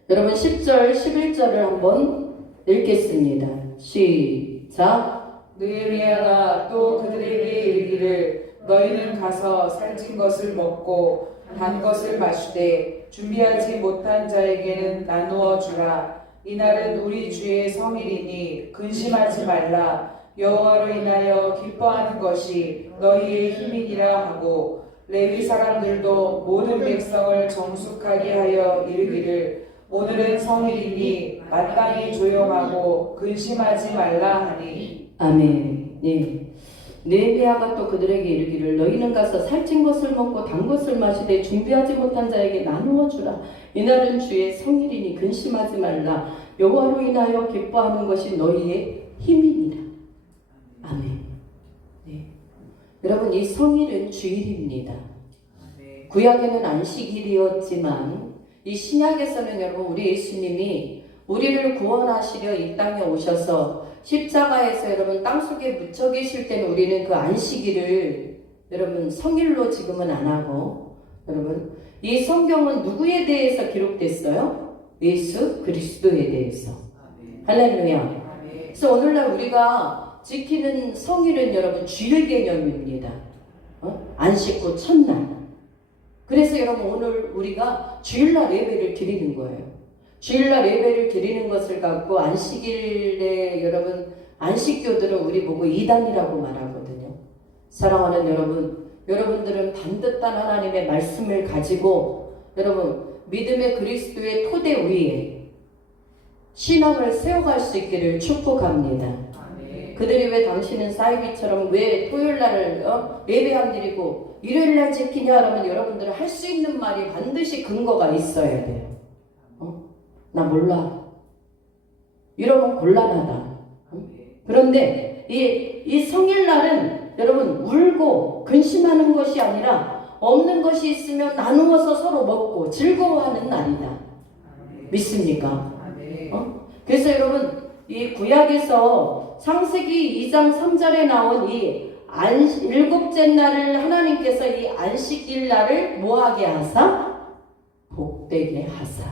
여러분 10절 11절을 한번 읽겠습니다. 시작. 느헤미야가 또 그들에게 이르기를 너희는 가서 살찐 것을 먹고 단 것을 마시되 준비하지 못한 자에게는 나누어 주라. 이날은 우리 주의 성일이니 근심하지 말라. 여호와로 인하여 기뻐하는 것이 너희의 힘이니라 하고 레위 사람들도 모든 백성을 정숙하게 하여 이르기를 오늘은 성일이니 마땅히 조용하고 근심하지 말라 하니. 아멘. 네. 느헤미야가 또 그들에게 이르기를 너희는 가서 살찐 것을 먹고 단 것을 마시되 준비하지 못한 자에게 나누어 주라. 이날은 주의 성일이니 근심하지 말라. 여호와로 인하여 기뻐하는 것이 너희의 힘이니라. 아멘. 네. 여러분, 이 성일은 주일입니다. 구약에는 안식일이었지만 이 신약에서는 여러분 우리 예수님이 우리를 구원하시려 이 땅에 오셔서 십자가에서 여러분 땅속에 묻혀 계실 때는 우리는 그 안식일을 여러분 성일로 지금은 안 하고, 여러분 이 성경은 누구에 대해서 기록됐어요? 예수 그리스도에 대해서. 할렐루야. 그래서 오늘날 우리가 지키는 성일은 여러분 주일 개념입니다. 안식 후 첫날. 그래서 여러분 오늘 우리가 주일날 예배를 드리는 거예요. 주일날 예배를 드리는 것을 갖고 안식일에 여러분 안식교들은 우리 보고 이단이라고 말하거든요. 사랑하는 여러분, 여러분들은 반듯한 하나님의 말씀을 가지고 여러분 믿음의 그리스도의 토대 위에 신앙을 세워갈 수 있기를 축복합니다. 그들이 왜 당신은 사이비처럼 왜 토요일날을 예배 안 드리고 일요일날 지키냐 그러면 여러분들은 할 수 있는 말이 반드시 근거가 있어야 돼요. 나 몰라. 이러면 곤란하다. 그런데 이 성일날은 여러분 울고 근심하는 것이 아니라 없는 것이 있으면 나누어서 서로 먹고 즐거워하는 날이다. 믿습니까? 그래서 여러분 이 구약에서 창세기 2장 3절에 나온 이 일곱째 날을 하나님께서 이 안식일 날을 뭐하게 하사? 복되게 하사.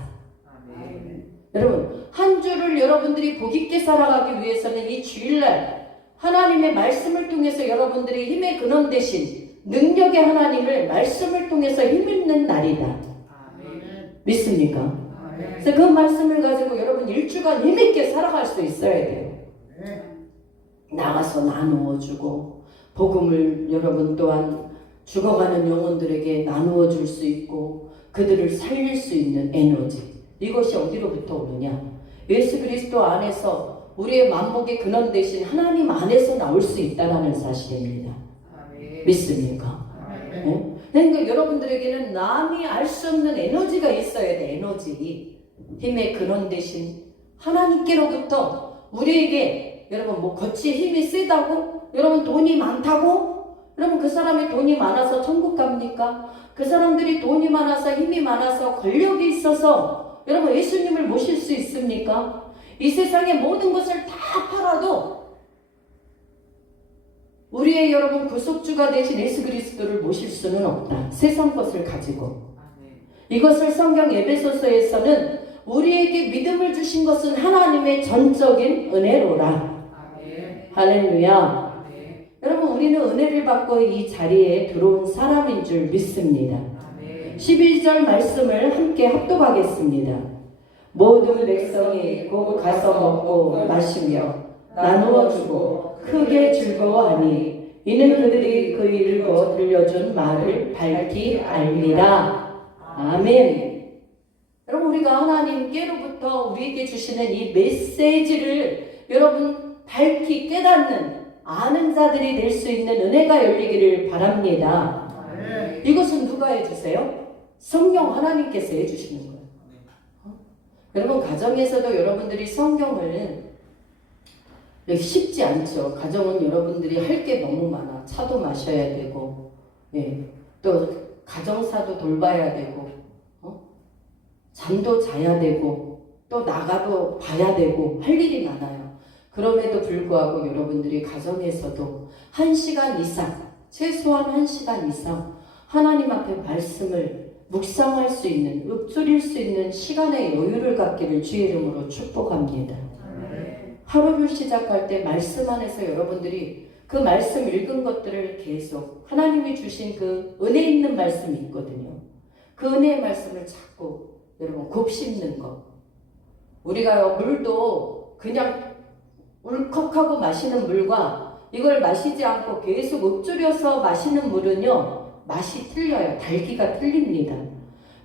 여러분 한 주를 여러분들이 복 있게 살아가기 위해서는 이 주일날 하나님의 말씀을 통해서 여러분들이 힘의 근원 되신 능력의 하나님을 말씀을 통해서 힘있는 날이다. 믿습니까? 그래서 그 말씀을 가지고 여러분 일주간 힘있게 살아갈 수 있어야 돼요. 나가서 나누어 주고 복음을 여러분 또한 죽어가는 영혼들에게 나누어 줄 수 있고 그들을 살릴 수 있는 에너지, 이것이 어디로부터 오느냐? 예수 그리스도 안에서 우리의 만복의 근원 대신 하나님 안에서 나올 수 있다는 사실입니다. 믿습니까? 네? 그러니까 여러분들에게는 남이 알 수 없는 에너지가 있어야 돼. 에너지. 힘의 근원 대신 하나님께로부터 우리에게 여러분 뭐 겉이 힘이 세다고? 여러분 돈이 많다고? 여러분 그 사람이 돈이 많아서 천국 갑니까? 그 사람들이 돈이 많아서 힘이 많아서 권력이 있어서 여러분 예수님을 모실 수 있습니까? 이 세상의 모든 것을 다 팔아도 우리의 여러분 구속주가 되신 예수 그리스도를 모실 수는 없다. 세상 것을 가지고. 이것을 성경 에베소서에서는 우리에게 믿음을 주신 것은 하나님의 전적인 은혜로라. 할렐루야. 여러분 우리는 은혜를 받고 이 자리에 들어온 사람인 줄 믿습니다. 11절 말씀을 함께 합독하겠습니다. 모든 백성이 곧 가서 먹고 마시며 나누어 주고 크게 즐거워하니 이는 그들이 그 일고 들려준 말을 밝히 알리라. 아멘. 여러분 우리가 하나님께로부터 우리에게 주시는 이 메시지를 여러분 밝히 깨닫는 아는 자들이 될 수 있는 은혜가 열리기를 바랍니다. 이것은 누가 해주세요? 성령 하나님께서 해주시는 거예요. 여러분 가정에서도 여러분들이 성경을 쉽지 않죠. 가정은 여러분들이 할 게 너무 많아. 차도 마셔야 되고, 또 가정사도 돌봐야 되고, 잠도 자야 되고, 또 나가도 봐야 되고 할 일이 많아요. 그럼에도 불구하고 여러분들이 가정에서도 1시간 이상, 최소한 1시간 이상 하나님 앞에 말씀을 묵상할 수 있는, 읊조릴 수 있는 시간의 여유를 갖기를 주의 이름으로 축복합니다. 하루를 시작할 때 말씀 안에서 여러분들이 그 말씀 읽은 것들을 계속 하나님이 주신 그 은혜 있는 말씀이 있거든요. 그 은혜의 말씀을 자꾸 여러분 곱씹는 것. 우리가 물도 그냥 울컥하고 마시는 물과 이걸 마시지 않고 계속 읊조려서 마시는 물은요, 맛이 틀려요. 달기가 틀립니다.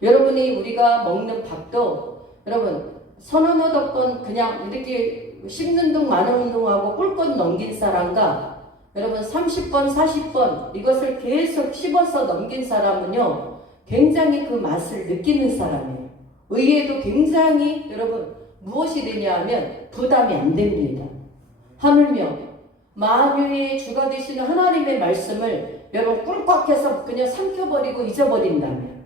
여러분이 우리가 먹는 밥도 여러분 서너 번 그냥 이렇게 씹는 둥 마는 둥하고 꿀꺽 넘긴 사람과 여러분 30번 40번 이것을 계속 씹어서 넘긴 사람은요, 굉장히 그 맛을 느끼는 사람이에요. 의외도 굉장히 여러분 무엇이 되냐 하면 부담이 안 됩니다. 하물며 만유의 주가 되시는 하나님의 말씀을 여러분 꿀꺽해서 그냥 삼켜버리고 잊어버린다면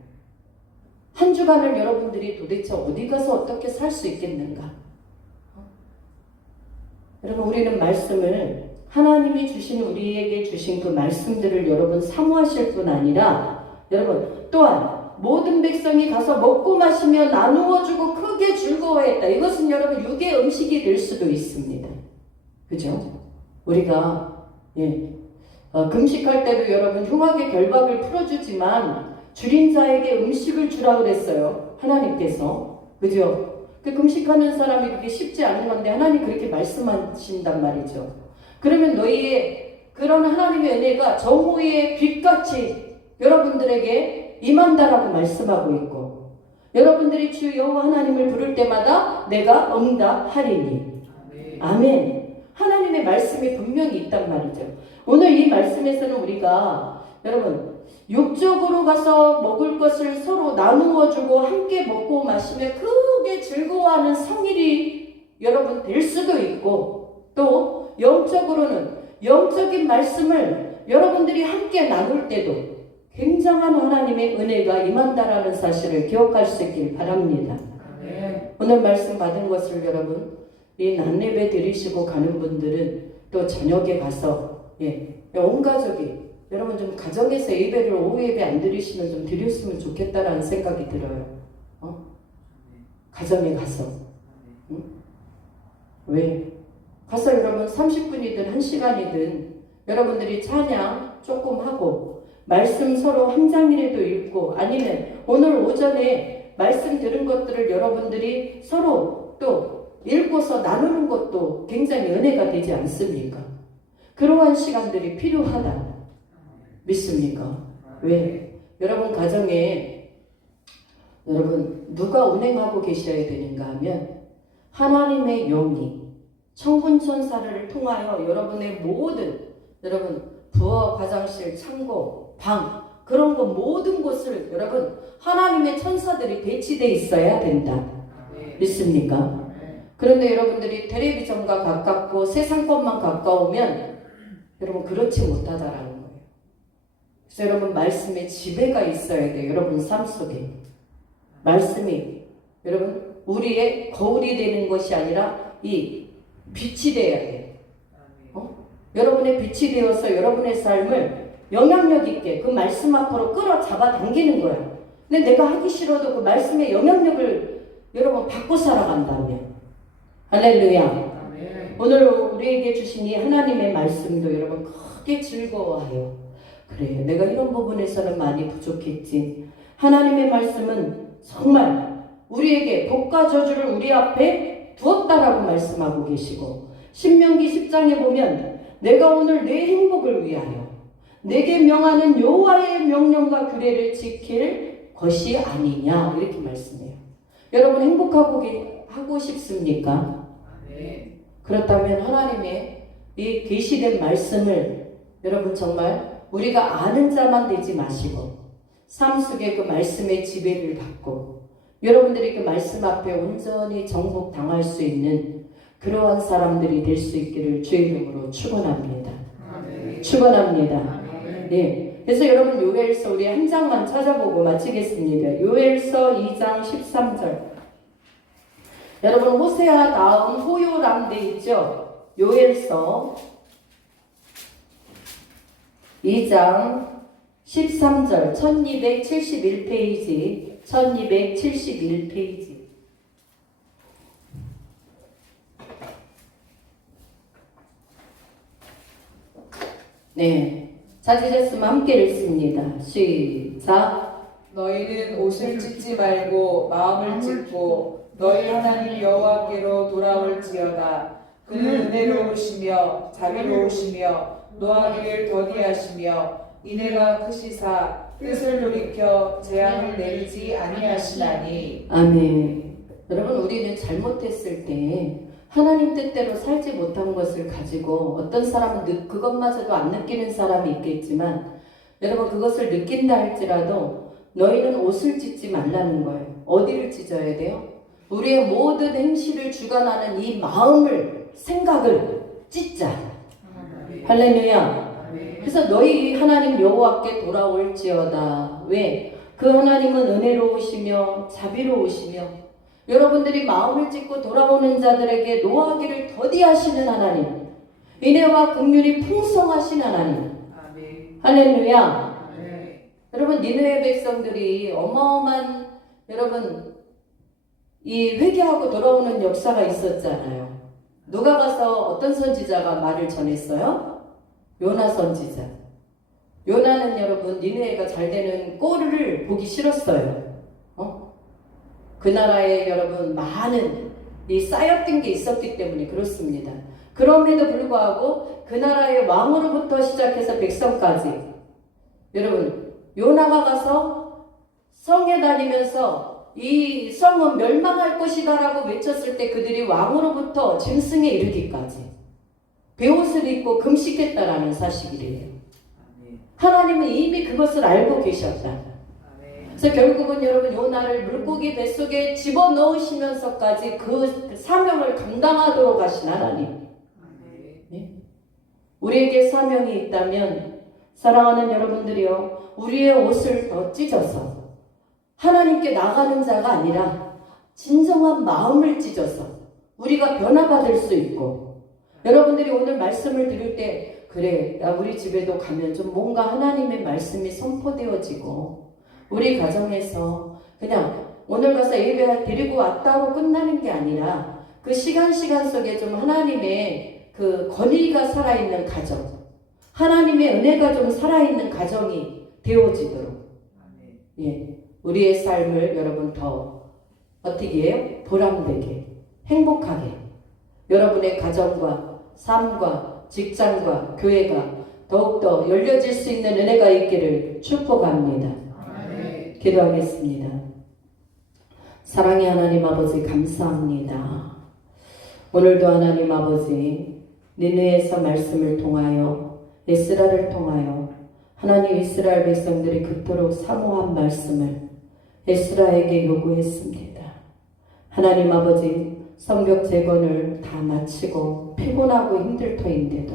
한 주간을 여러분들이 도대체 어디 가서 어떻게 살 수 있겠는가? 여러분, 우리는 말씀을 하나님이 주신 우리에게 주신 그 말씀들을 여러분 사모하실 뿐 아니라 여러분 또한 모든 백성이 가서 먹고 마시며 나누어주고 크게 즐거워했다. 이것은 여러분 육의 음식이 될 수도 있습니다. 그죠? 우리가 금식할 때도 여러분 흉악의 결박을 풀어주지만 줄인 자에게 음식을 주라 그랬어요. 하나님께서. 그죠? 그 금식하는 사람이 그게 쉽지 않은 건데 하나님 그렇게 말씀하신단 말이죠. 그러면 너희의 그런 하나님의 은혜가 정오의 빛같이 여러분들에게 임한다라고 말씀하고 있고, 여러분들이 주 여호와 하나님을 부를 때마다 내가 응답하리니. 아멘. 하나님의 말씀이 분명히 있단 말이죠. 오늘 이 말씀에서는 우리가 여러분 육적으로 가서 먹을 것을 서로 나누어 주고 함께 먹고 마시며 크게 즐거워하는 성일이 여러분 될 수도 있고, 또 영적으로는 영적인 말씀을 여러분들이 함께 나눌 때도 굉장한 하나님의 은혜가 임한다라는 사실을 기억할 수 있길 바랍니다. 오늘 말씀 받은 것을 여러분 이 낮예배 드리시고 가는 분들은 또 저녁에 가서 온 가족이 여러분 좀 가정에서 예배를 오후 예배 안 드리시면 좀 드렸으면 좋겠다라는 생각이 들어요. 가정에 가서. 응? 왜? 가서 여러분 30분이든 1시간이든 여러분들이 찬양 조금 하고 말씀 서로 한 장이라도 읽고, 아니면 오늘 오전에 말씀 들은 것들을 여러분들이 서로 또 읽고서 나누는 것도 굉장히 은혜가 되지 않습니까? 그러한 시간들이 필요하다. 믿습니까? 왜? 여러분 가정에 여러분 누가 운행하고 계셔야 되는가 하면 하나님의 영이 천군천사를 통하여 여러분의 모든 여러분 부엌, 화장실, 창고, 방 그런 거 모든 곳을 여러분 하나님의 천사들이 배치되어 있어야 된다. 믿습니까? 그런데 여러분들이 텔레비전과 가깝고 세상 것만 가까우면 여러분 그렇지 못하다라는 거예요. 그래서 여러분 말씀에 지배가 있어야 돼요. 여러분 삶 속에 말씀이 여러분 우리의 거울이 되는 것이 아니라 이 빛이 돼야 돼요. 여러분의 빛이 되어서 여러분의 삶을 영향력 있게 그 말씀 앞으로 끌어 잡아 당기는 거예요. 근데 내가 하기 싫어도 그 말씀의 영향력을 여러분 받고 살아간다면 할렐루야. 아멘. 오늘 우리에게 주신 이 하나님의 말씀도 여러분 크게 즐거워하여, 그래 내가 이런 부분에서는 많이 부족했지. 하나님의 말씀은 정말 우리에게 복과 저주를 우리 앞에 두었다라고 말씀하고 계시고, 신명기 10장에 보면 내가 오늘 내 행복을 위하여 내게 명하는 여호와의 명령과 규례를 지킬 것이 아니냐 이렇게 말씀해요. 여러분 행복하고 싶습니까? 네. 그렇다면 하나님의 이 계시된 말씀을 여러분 정말 우리가 아는 자만 되지 마시고 삶 속에 그 말씀의 지배를 받고 여러분들이 그 말씀 앞에 온전히 정복당할 수 있는 그러한 사람들이 될 수 있기를 주의 이름으로 축원합니다. 축원합니다. 네. 그래서 여러분 요엘서 우리 한 장만 찾아보고 마치겠습니다. 요엘서 2장 13절. 여러분 호세아 다음 호요람 돼 있죠? 요엘서 2장 13절 1271페이지 1271페이지. 네, 찾으셨으면 함께 읽습니다. 시작. 너희는 옷을 찢지 말고 마음을 찢고 너희 하나님 여호와께로 돌아올지어다. 그는 은혜로우시며 자비로우시며 노하기를 더디하시며 이내가 크시사 뜻을 돌이켜 재앙을 내리지 아니하시나니. 아멘. 여러분, 우리는 잘못했을 때 하나님 뜻대로 살지 못한 것을 가지고 어떤 사람은 그것마저도 안 느끼는 사람이 있겠지만, 여러분, 그것을 느낀다 할지라도 너희는 옷을 찢지 말라는 거예요. 어디를 찢어야 돼요? 우리의 모든 행실을 주관하는 이 마음을, 생각을 찢자. 할렐루야. 그래서 너희 하나님 여호와께 돌아올지어다. 왜? 그 하나님은 은혜로우시며 자비로우시며 여러분들이 마음을 찢고 돌아오는 자들에게 노하기를 더디하시는 하나님, 은혜와 긍휼이 풍성하신 하나님. 할렐루야. 여러분, 니느웨 백성들이 어마어마한, 여러분, 이 회개하고 돌아오는 역사가 있었잖아요. 누가 가서 어떤 선지자가 말을 전했어요? 요나 선지자. 요나는 여러분, 니느웨가 잘 되는 꼴을 보기 싫었어요. 그 나라에 여러분 많은 이 쌓였던 게 있었기 때문에 그렇습니다. 그럼에도 불구하고 그 나라의 왕으로부터 시작해서 백성까지, 여러분, 요나가 가서 성에 다니면서 이 성은 멸망할 것이다 라고 외쳤을 때 그들이 왕으로부터 짐승에 이르기까지 베옷을 입고 금식했다라는 사실이래요. 하나님은 이미 그것을 알고 계셨다. 그래서 결국은 여러분, 요나를 물고기 뱃속에 집어넣으시면서까지 그 사명을 감당하도록 하신 하나님. 네? 우리에게 사명이 있다면, 사랑하는 여러분들이요, 우리의 옷을 더 찢어서 하나님께 나가는 자가 아니라 진정한 마음을 찢어서 우리가 변화받을 수 있고, 여러분들이 오늘 말씀을 들을 때, 그래, 나 우리 집에도 가면 좀 뭔가 하나님의 말씀이 선포되어지고, 우리 가정에서 그냥 오늘 가서 예배 드리고 왔다고 끝나는 게 아니라 그 시간 속에 좀 하나님의 그 권위가 살아있는 가정, 하나님의 은혜가 좀 살아있는 가정이 되어지도록, 예, 우리의 삶을 여러분 더 어떻게 해요? 보람되게, 행복하게, 여러분의 가정과 삶과 직장과 교회가 더욱더 열려질 수 있는 은혜가 있기를 축복합니다. 기도하겠습니다. 사랑의 하나님 아버지, 감사합니다. 오늘도 하나님 아버지, 니느웨에서 말씀을 통하여, 에스라를 통하여 하나님 이스라엘 백성들이 그토록 사모한 말씀을 에스라에게 요구했습니다. 하나님 아버지, 성벽 재건을 다 마치고 피곤하고 힘들 터인데도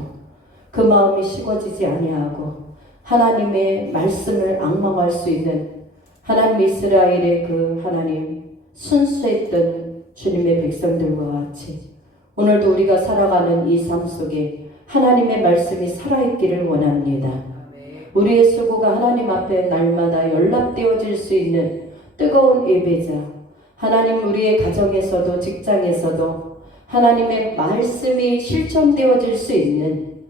그 마음이 식어지지 아니하고 하나님의 말씀을 앙망할 수 있는 하나님 이스라엘의 그 하나님 순수했던 주님의 백성들과 같이 오늘도 우리가 살아가는 이 삶 속에 하나님의 말씀이 살아있기를 원합니다. 우리의 수고가 하나님 앞에 날마다 연락되어질 수 있는 뜨거운 예배자, 하나님, 우리의 가정에서도 직장에서도 하나님의 말씀이 실천되어질 수 있는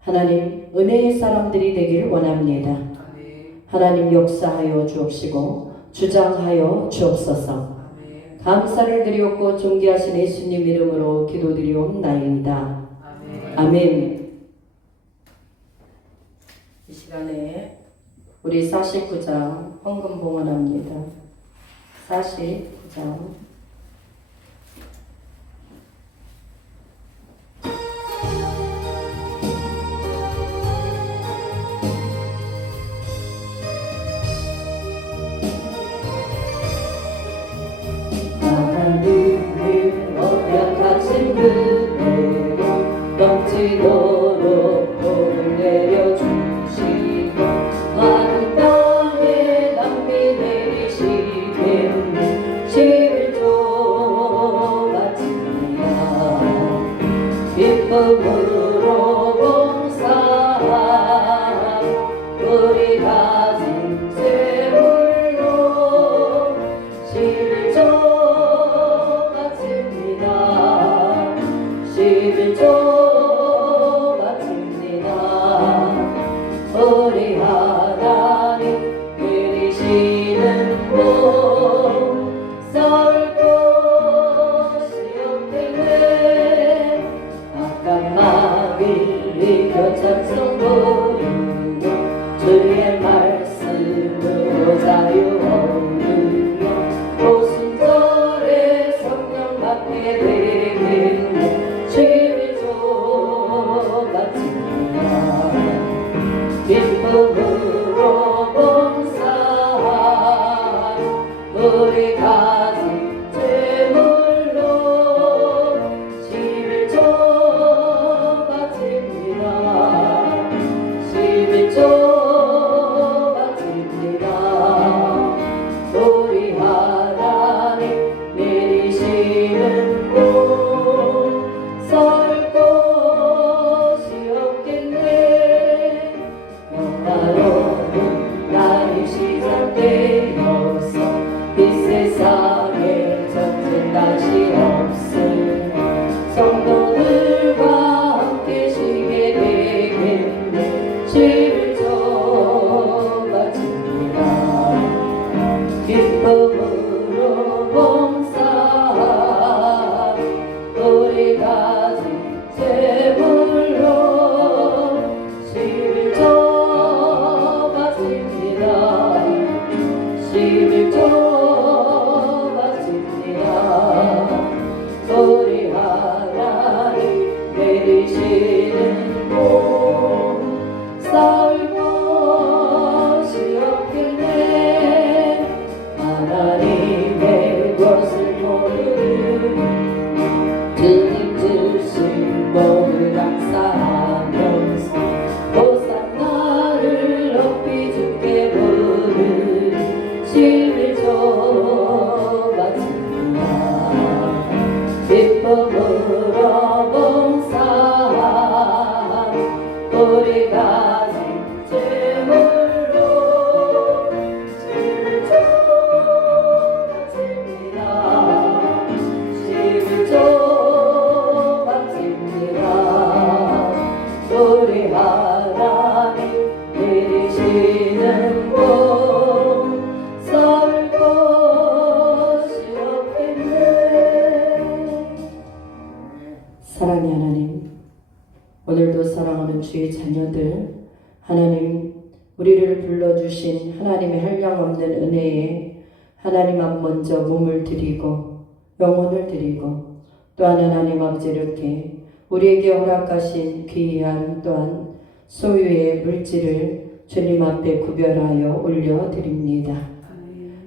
하나님 은혜의 사람들이 되기를 원합니다. 하나님, 역사하여 주옵시고 주장하여 주옵소서. 감사를 드리옵고 존귀하신 예수님 이름으로 기도드리옵나이다. 아멘. 이 시간에 우리 49장 헌금 봉헌합니다. 49장. 하나님의 언약하신 그대로 넘치도록 복을 내려주시고 많은 땅에 낭비 내리시되 실조 바칩니다. 기쁨으로 봉사하 우리 가진 재물로 실조 우리 하나님 그리시는 곳 설 곳이 없겠네. 것이 없으니 성도들과 함께 쉬게 되겠네. 주를 좁아집니다. 기쁨으로 봉사 우리 가진 제물로 주를 좁아집니다. 주를 좁아집니다. 우리 하나님 내리시는 곳 싸울 곳이 없겠네. 하나님의 것을 모르는 주님 주신 복을 감사하면서 호산나를 높이 주께 부르는 주를 좁아집니다. 기쁨으로 봉사한 우리 가진 제물로 주를 좁아집니다. 주를 좁아집니다. 우리 하나님 내리시는 곳 설 곳이 없겠네. 사랑의 하나님, 오늘도 사랑하는 주의 자녀들, 하나님 우리를 불러주신 하나님의 한량없는 은혜에 하나님 앞 먼저 몸을 드리고 영혼을 드리고 또한 하나님 아버지 이렇게 우리에게 허락하신 귀한 또한 소유의 물질을 주님 앞에 구별하여 올려드립니다.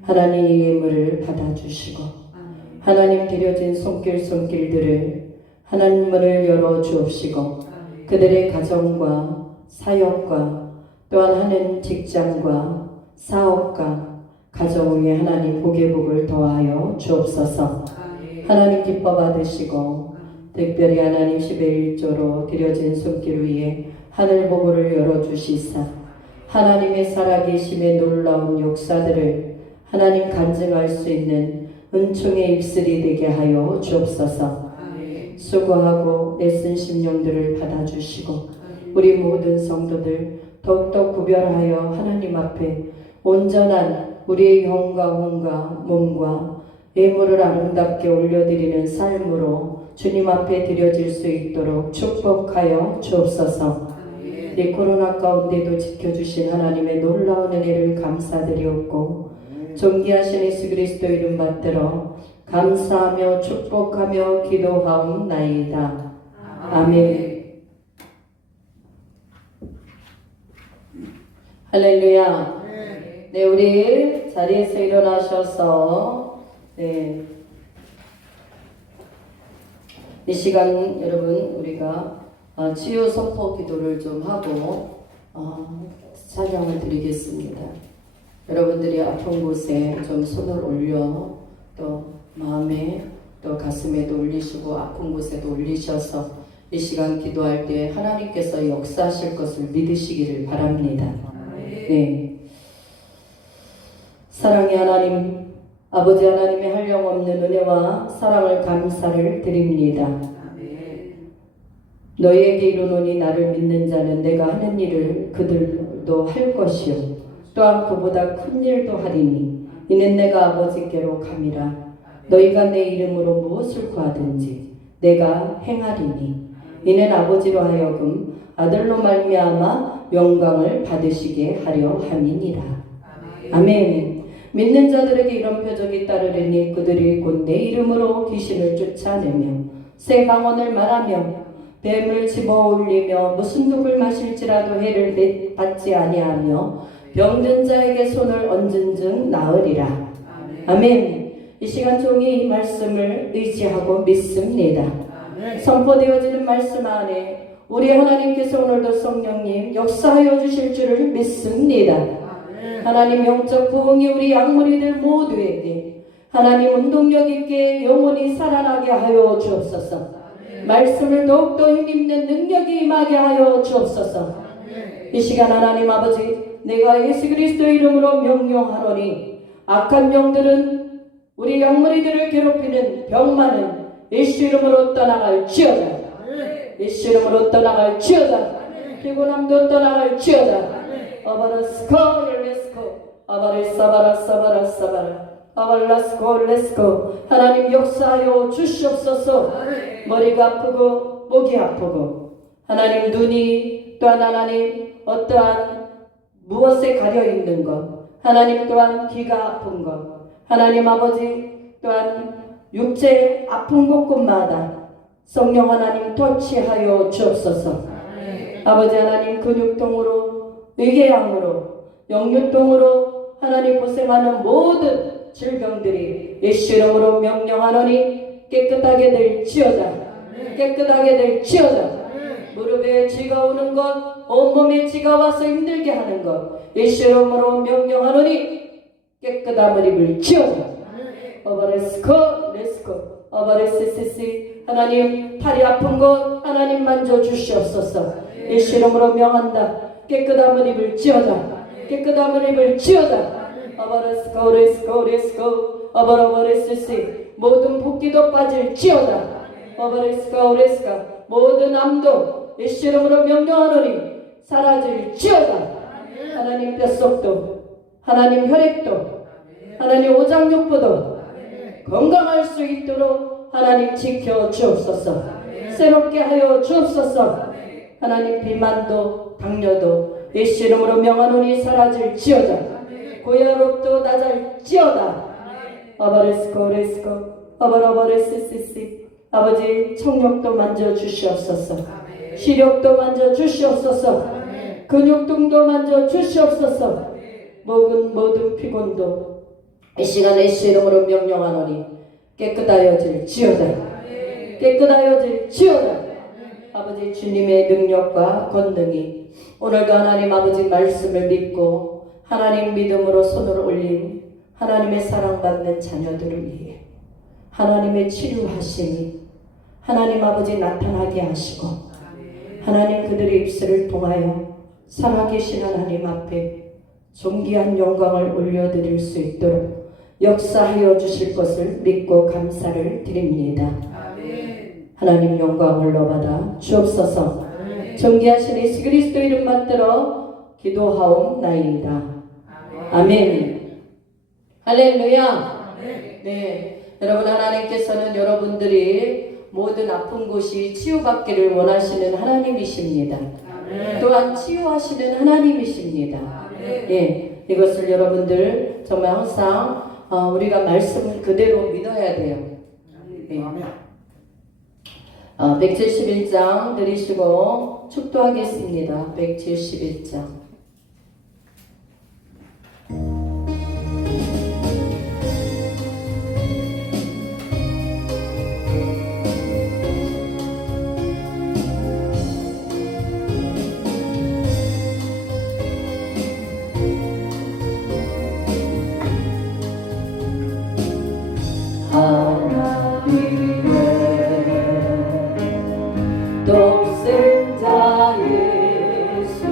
하나님 이 예물을 받아주시고 하나님 드려진 손길들을 하나님 문을 열어 주옵시고 그들의 가정과 사역과 또한 하는 직장과 사업과 가정 위에 하나님 복의 복을 더하여 주옵소서. 하나님 기뻐 받으시고 특별히 하나님 11조로 드려진 손길 위에 하늘 보고를 열어주시사 하나님의 살아계심의 놀라운 역사들을 하나님 간증할 수 있는 은총의 입술이 되게 하여 주옵소서. 수고하고 애쓴 심령들을 받아주시고 우리 모든 성도들 더욱더 구별하여 하나님 앞에 온전한 우리의 영과 혼과 몸과 예물을 아름답게 올려드리는 삶으로 주님 앞에 드려질 수 있도록 축복하여 주옵소서. 이 코로나 가운데도 지켜주신 하나님의 놀라운 은혜를 감사드리옵고 존귀하신 예수 그리스도 이름 받들어 감사하며 축복하며 기도하옵나이다. 아멘. 할렐루야. 네, 우리 자리에서 일어나셔서 이 시간 여러분 우리가 치유 선포 기도를 좀 하고 찬양을 드리겠습니다. 여러분들이 아픈 곳에 좀 손을 올려 또 마음에 또 가슴에도 올리시고 아픈 곳에도 올리셔서 이 시간 기도할 때 하나님께서 역사하실 것을 믿으시기를 바랍니다. 네. 사랑의 하나님, 아버지 하나님의 한량없는 은혜와 사랑을 감사를 드립니다. 너희에게 이르노니 나를 믿는 자는 내가 하는 일을 그들도 할 것이요 또한 그보다 큰 일도 하리니 이는 내가 아버지께로 감이라. 너희가 내 이름으로 무엇을 구하든지 내가 행하리니 이는 아버지로 하여금 아들로 말미암아 영광을 받으시게 하려 함이니라. 아멘. 믿는 자들에게 이런 표적이 따르리니 그들이 곧 내 이름으로 귀신을 쫓아내며 새 방언을 말하며 뱀을 집어 올리며 무슨 독을 마실지라도 해를 받지 아니하며 병든 자에게 손을 얹은즉 나으리라. 아멘. 이 시간 종이 이 말씀을 의지하고 믿습니다. 선포되어지는 말씀 안에 우리 하나님께서 오늘도 성령님 역사하여 주실 줄을 믿습니다. 하나님 영적 부흥이 우리 양무리들 모두에게 하나님 운동력 있게 영원히 살아나게 하여 주옵소서. 말씀을 더욱더 힘입는 능력이 임하게 하여 주옵소서. 이 시간 하나님 아버지 내가 예수 그리스도 이름으로 명령하노니 악한 영들은 우리 영무리들을 괴롭히는 병만은 예수 이름으로 떠나갈지어다. 예수 이름으로 떠나갈지어다. 피곤함도 떠나갈지어다. 아바라스코 렐레스코 아바레사바라 사바라 사바라 아발라스코 렐레스코. 하나님 역사하여 주시옵소서. 머리가 아프고 목이 아프고 하나님 눈이 또한 하나님 어떠한 무엇에 가려 있는 것, 하나님 또한 귀가 아픈 것, 하나님 아버지 또한 육체 아픈 곳곳마다 성령 하나님 터치하여 주옵소서. 아버지 하나님 근육통으로 위궤양으로 영유통으로 하나님 고생하는 모든 질병들이 예수 이름으로 명령하노니 깨끗하게 될지어다. 깨끗하게 될지어다. 무릎에 쥐가 오는 것, 온몸에 쥐가 와서 힘들게 하는 것 예수 이름으로 명령하노니 깨끗함을 입을지어다. 어바레스코 레스코 어바레스시시. 하나님 팔이 아픈 것 하나님 만져주시옵소서. 예수 이름으로 명한다. 깨끗함을 입을지어다. 깨끗함을 입을지어다. 어바레스코 레스코 레스코 어바레스시. 모든 붓기도 빠질지어다. 어바레스코 레스카. 모든 암도 예수 이름으로 명령하노니 사라질지어다. 하나님 뼛속도 하나님 혈액도 하나님 오장육부도 건강할 수 있도록 하나님 지켜 주옵소서. 새롭게 하여 주옵소서. 하나님 비만도 당뇨도 예수 이름으로 명하노니 사라질지어다. 고혈압도 낮을지어다. 아바레스코 레스코 아바라바레스시시. 아버지 청력도 만져주시옵소서. 시력도 만져주시옵소서. 근육등도 만져주시옵소서. 모든 피곤도 이 시간에 예수 이름으로 명령하노니 깨끗하여질지어다. 깨끗하여질지어다. 아버지 주님의 능력과 권능이 오늘도 하나님 아버지 말씀을 믿고 하나님 믿음으로 손을 올린 하나님의 사랑받는 자녀들을 위해 하나님의 치료하심이 하나님 아버지 나타나게 하시고 하나님 그들의 입술을 통하여 살아계신 하나님 앞에 존귀한 영광을 올려드릴 수 있도록 역사하여 주실 것을 믿고 감사를 드립니다. 하나님 영광을 받아 주옵소서. 존귀하신 예수 그리스도 이름 받들어 기도하옵나이다. 아멘. 할렐루야. 네, 여러분 하나님께서는 여러분들이 모든 아픈 곳이 치유받기를 원하시는 하나님이십니다. 또한 치유하시는 하나님이십니다. 예, 이것을 여러분들 정말 항상 우리가 말씀을 그대로 믿어야 돼요. 예. 171장 들으시고 축도하겠습니다. 171장. 하나님의 독생자 예수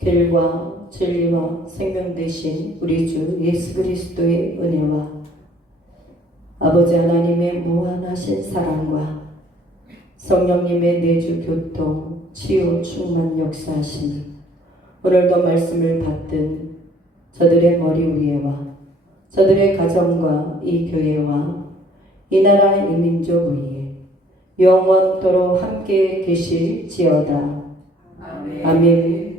길과 진리와 생명 되신 우리 주 예수 그리스도의 은혜와 아버지 하나님의 무한하신 사랑과 성령님의 내주 교통, 치유, 충만 역사하심이 오늘도 말씀을 받든 저들의 머리 위에와 저들의 가정과 이 교회와 이 나라 이 민족 위에 영원토록 함께 계실지어다. 아멘.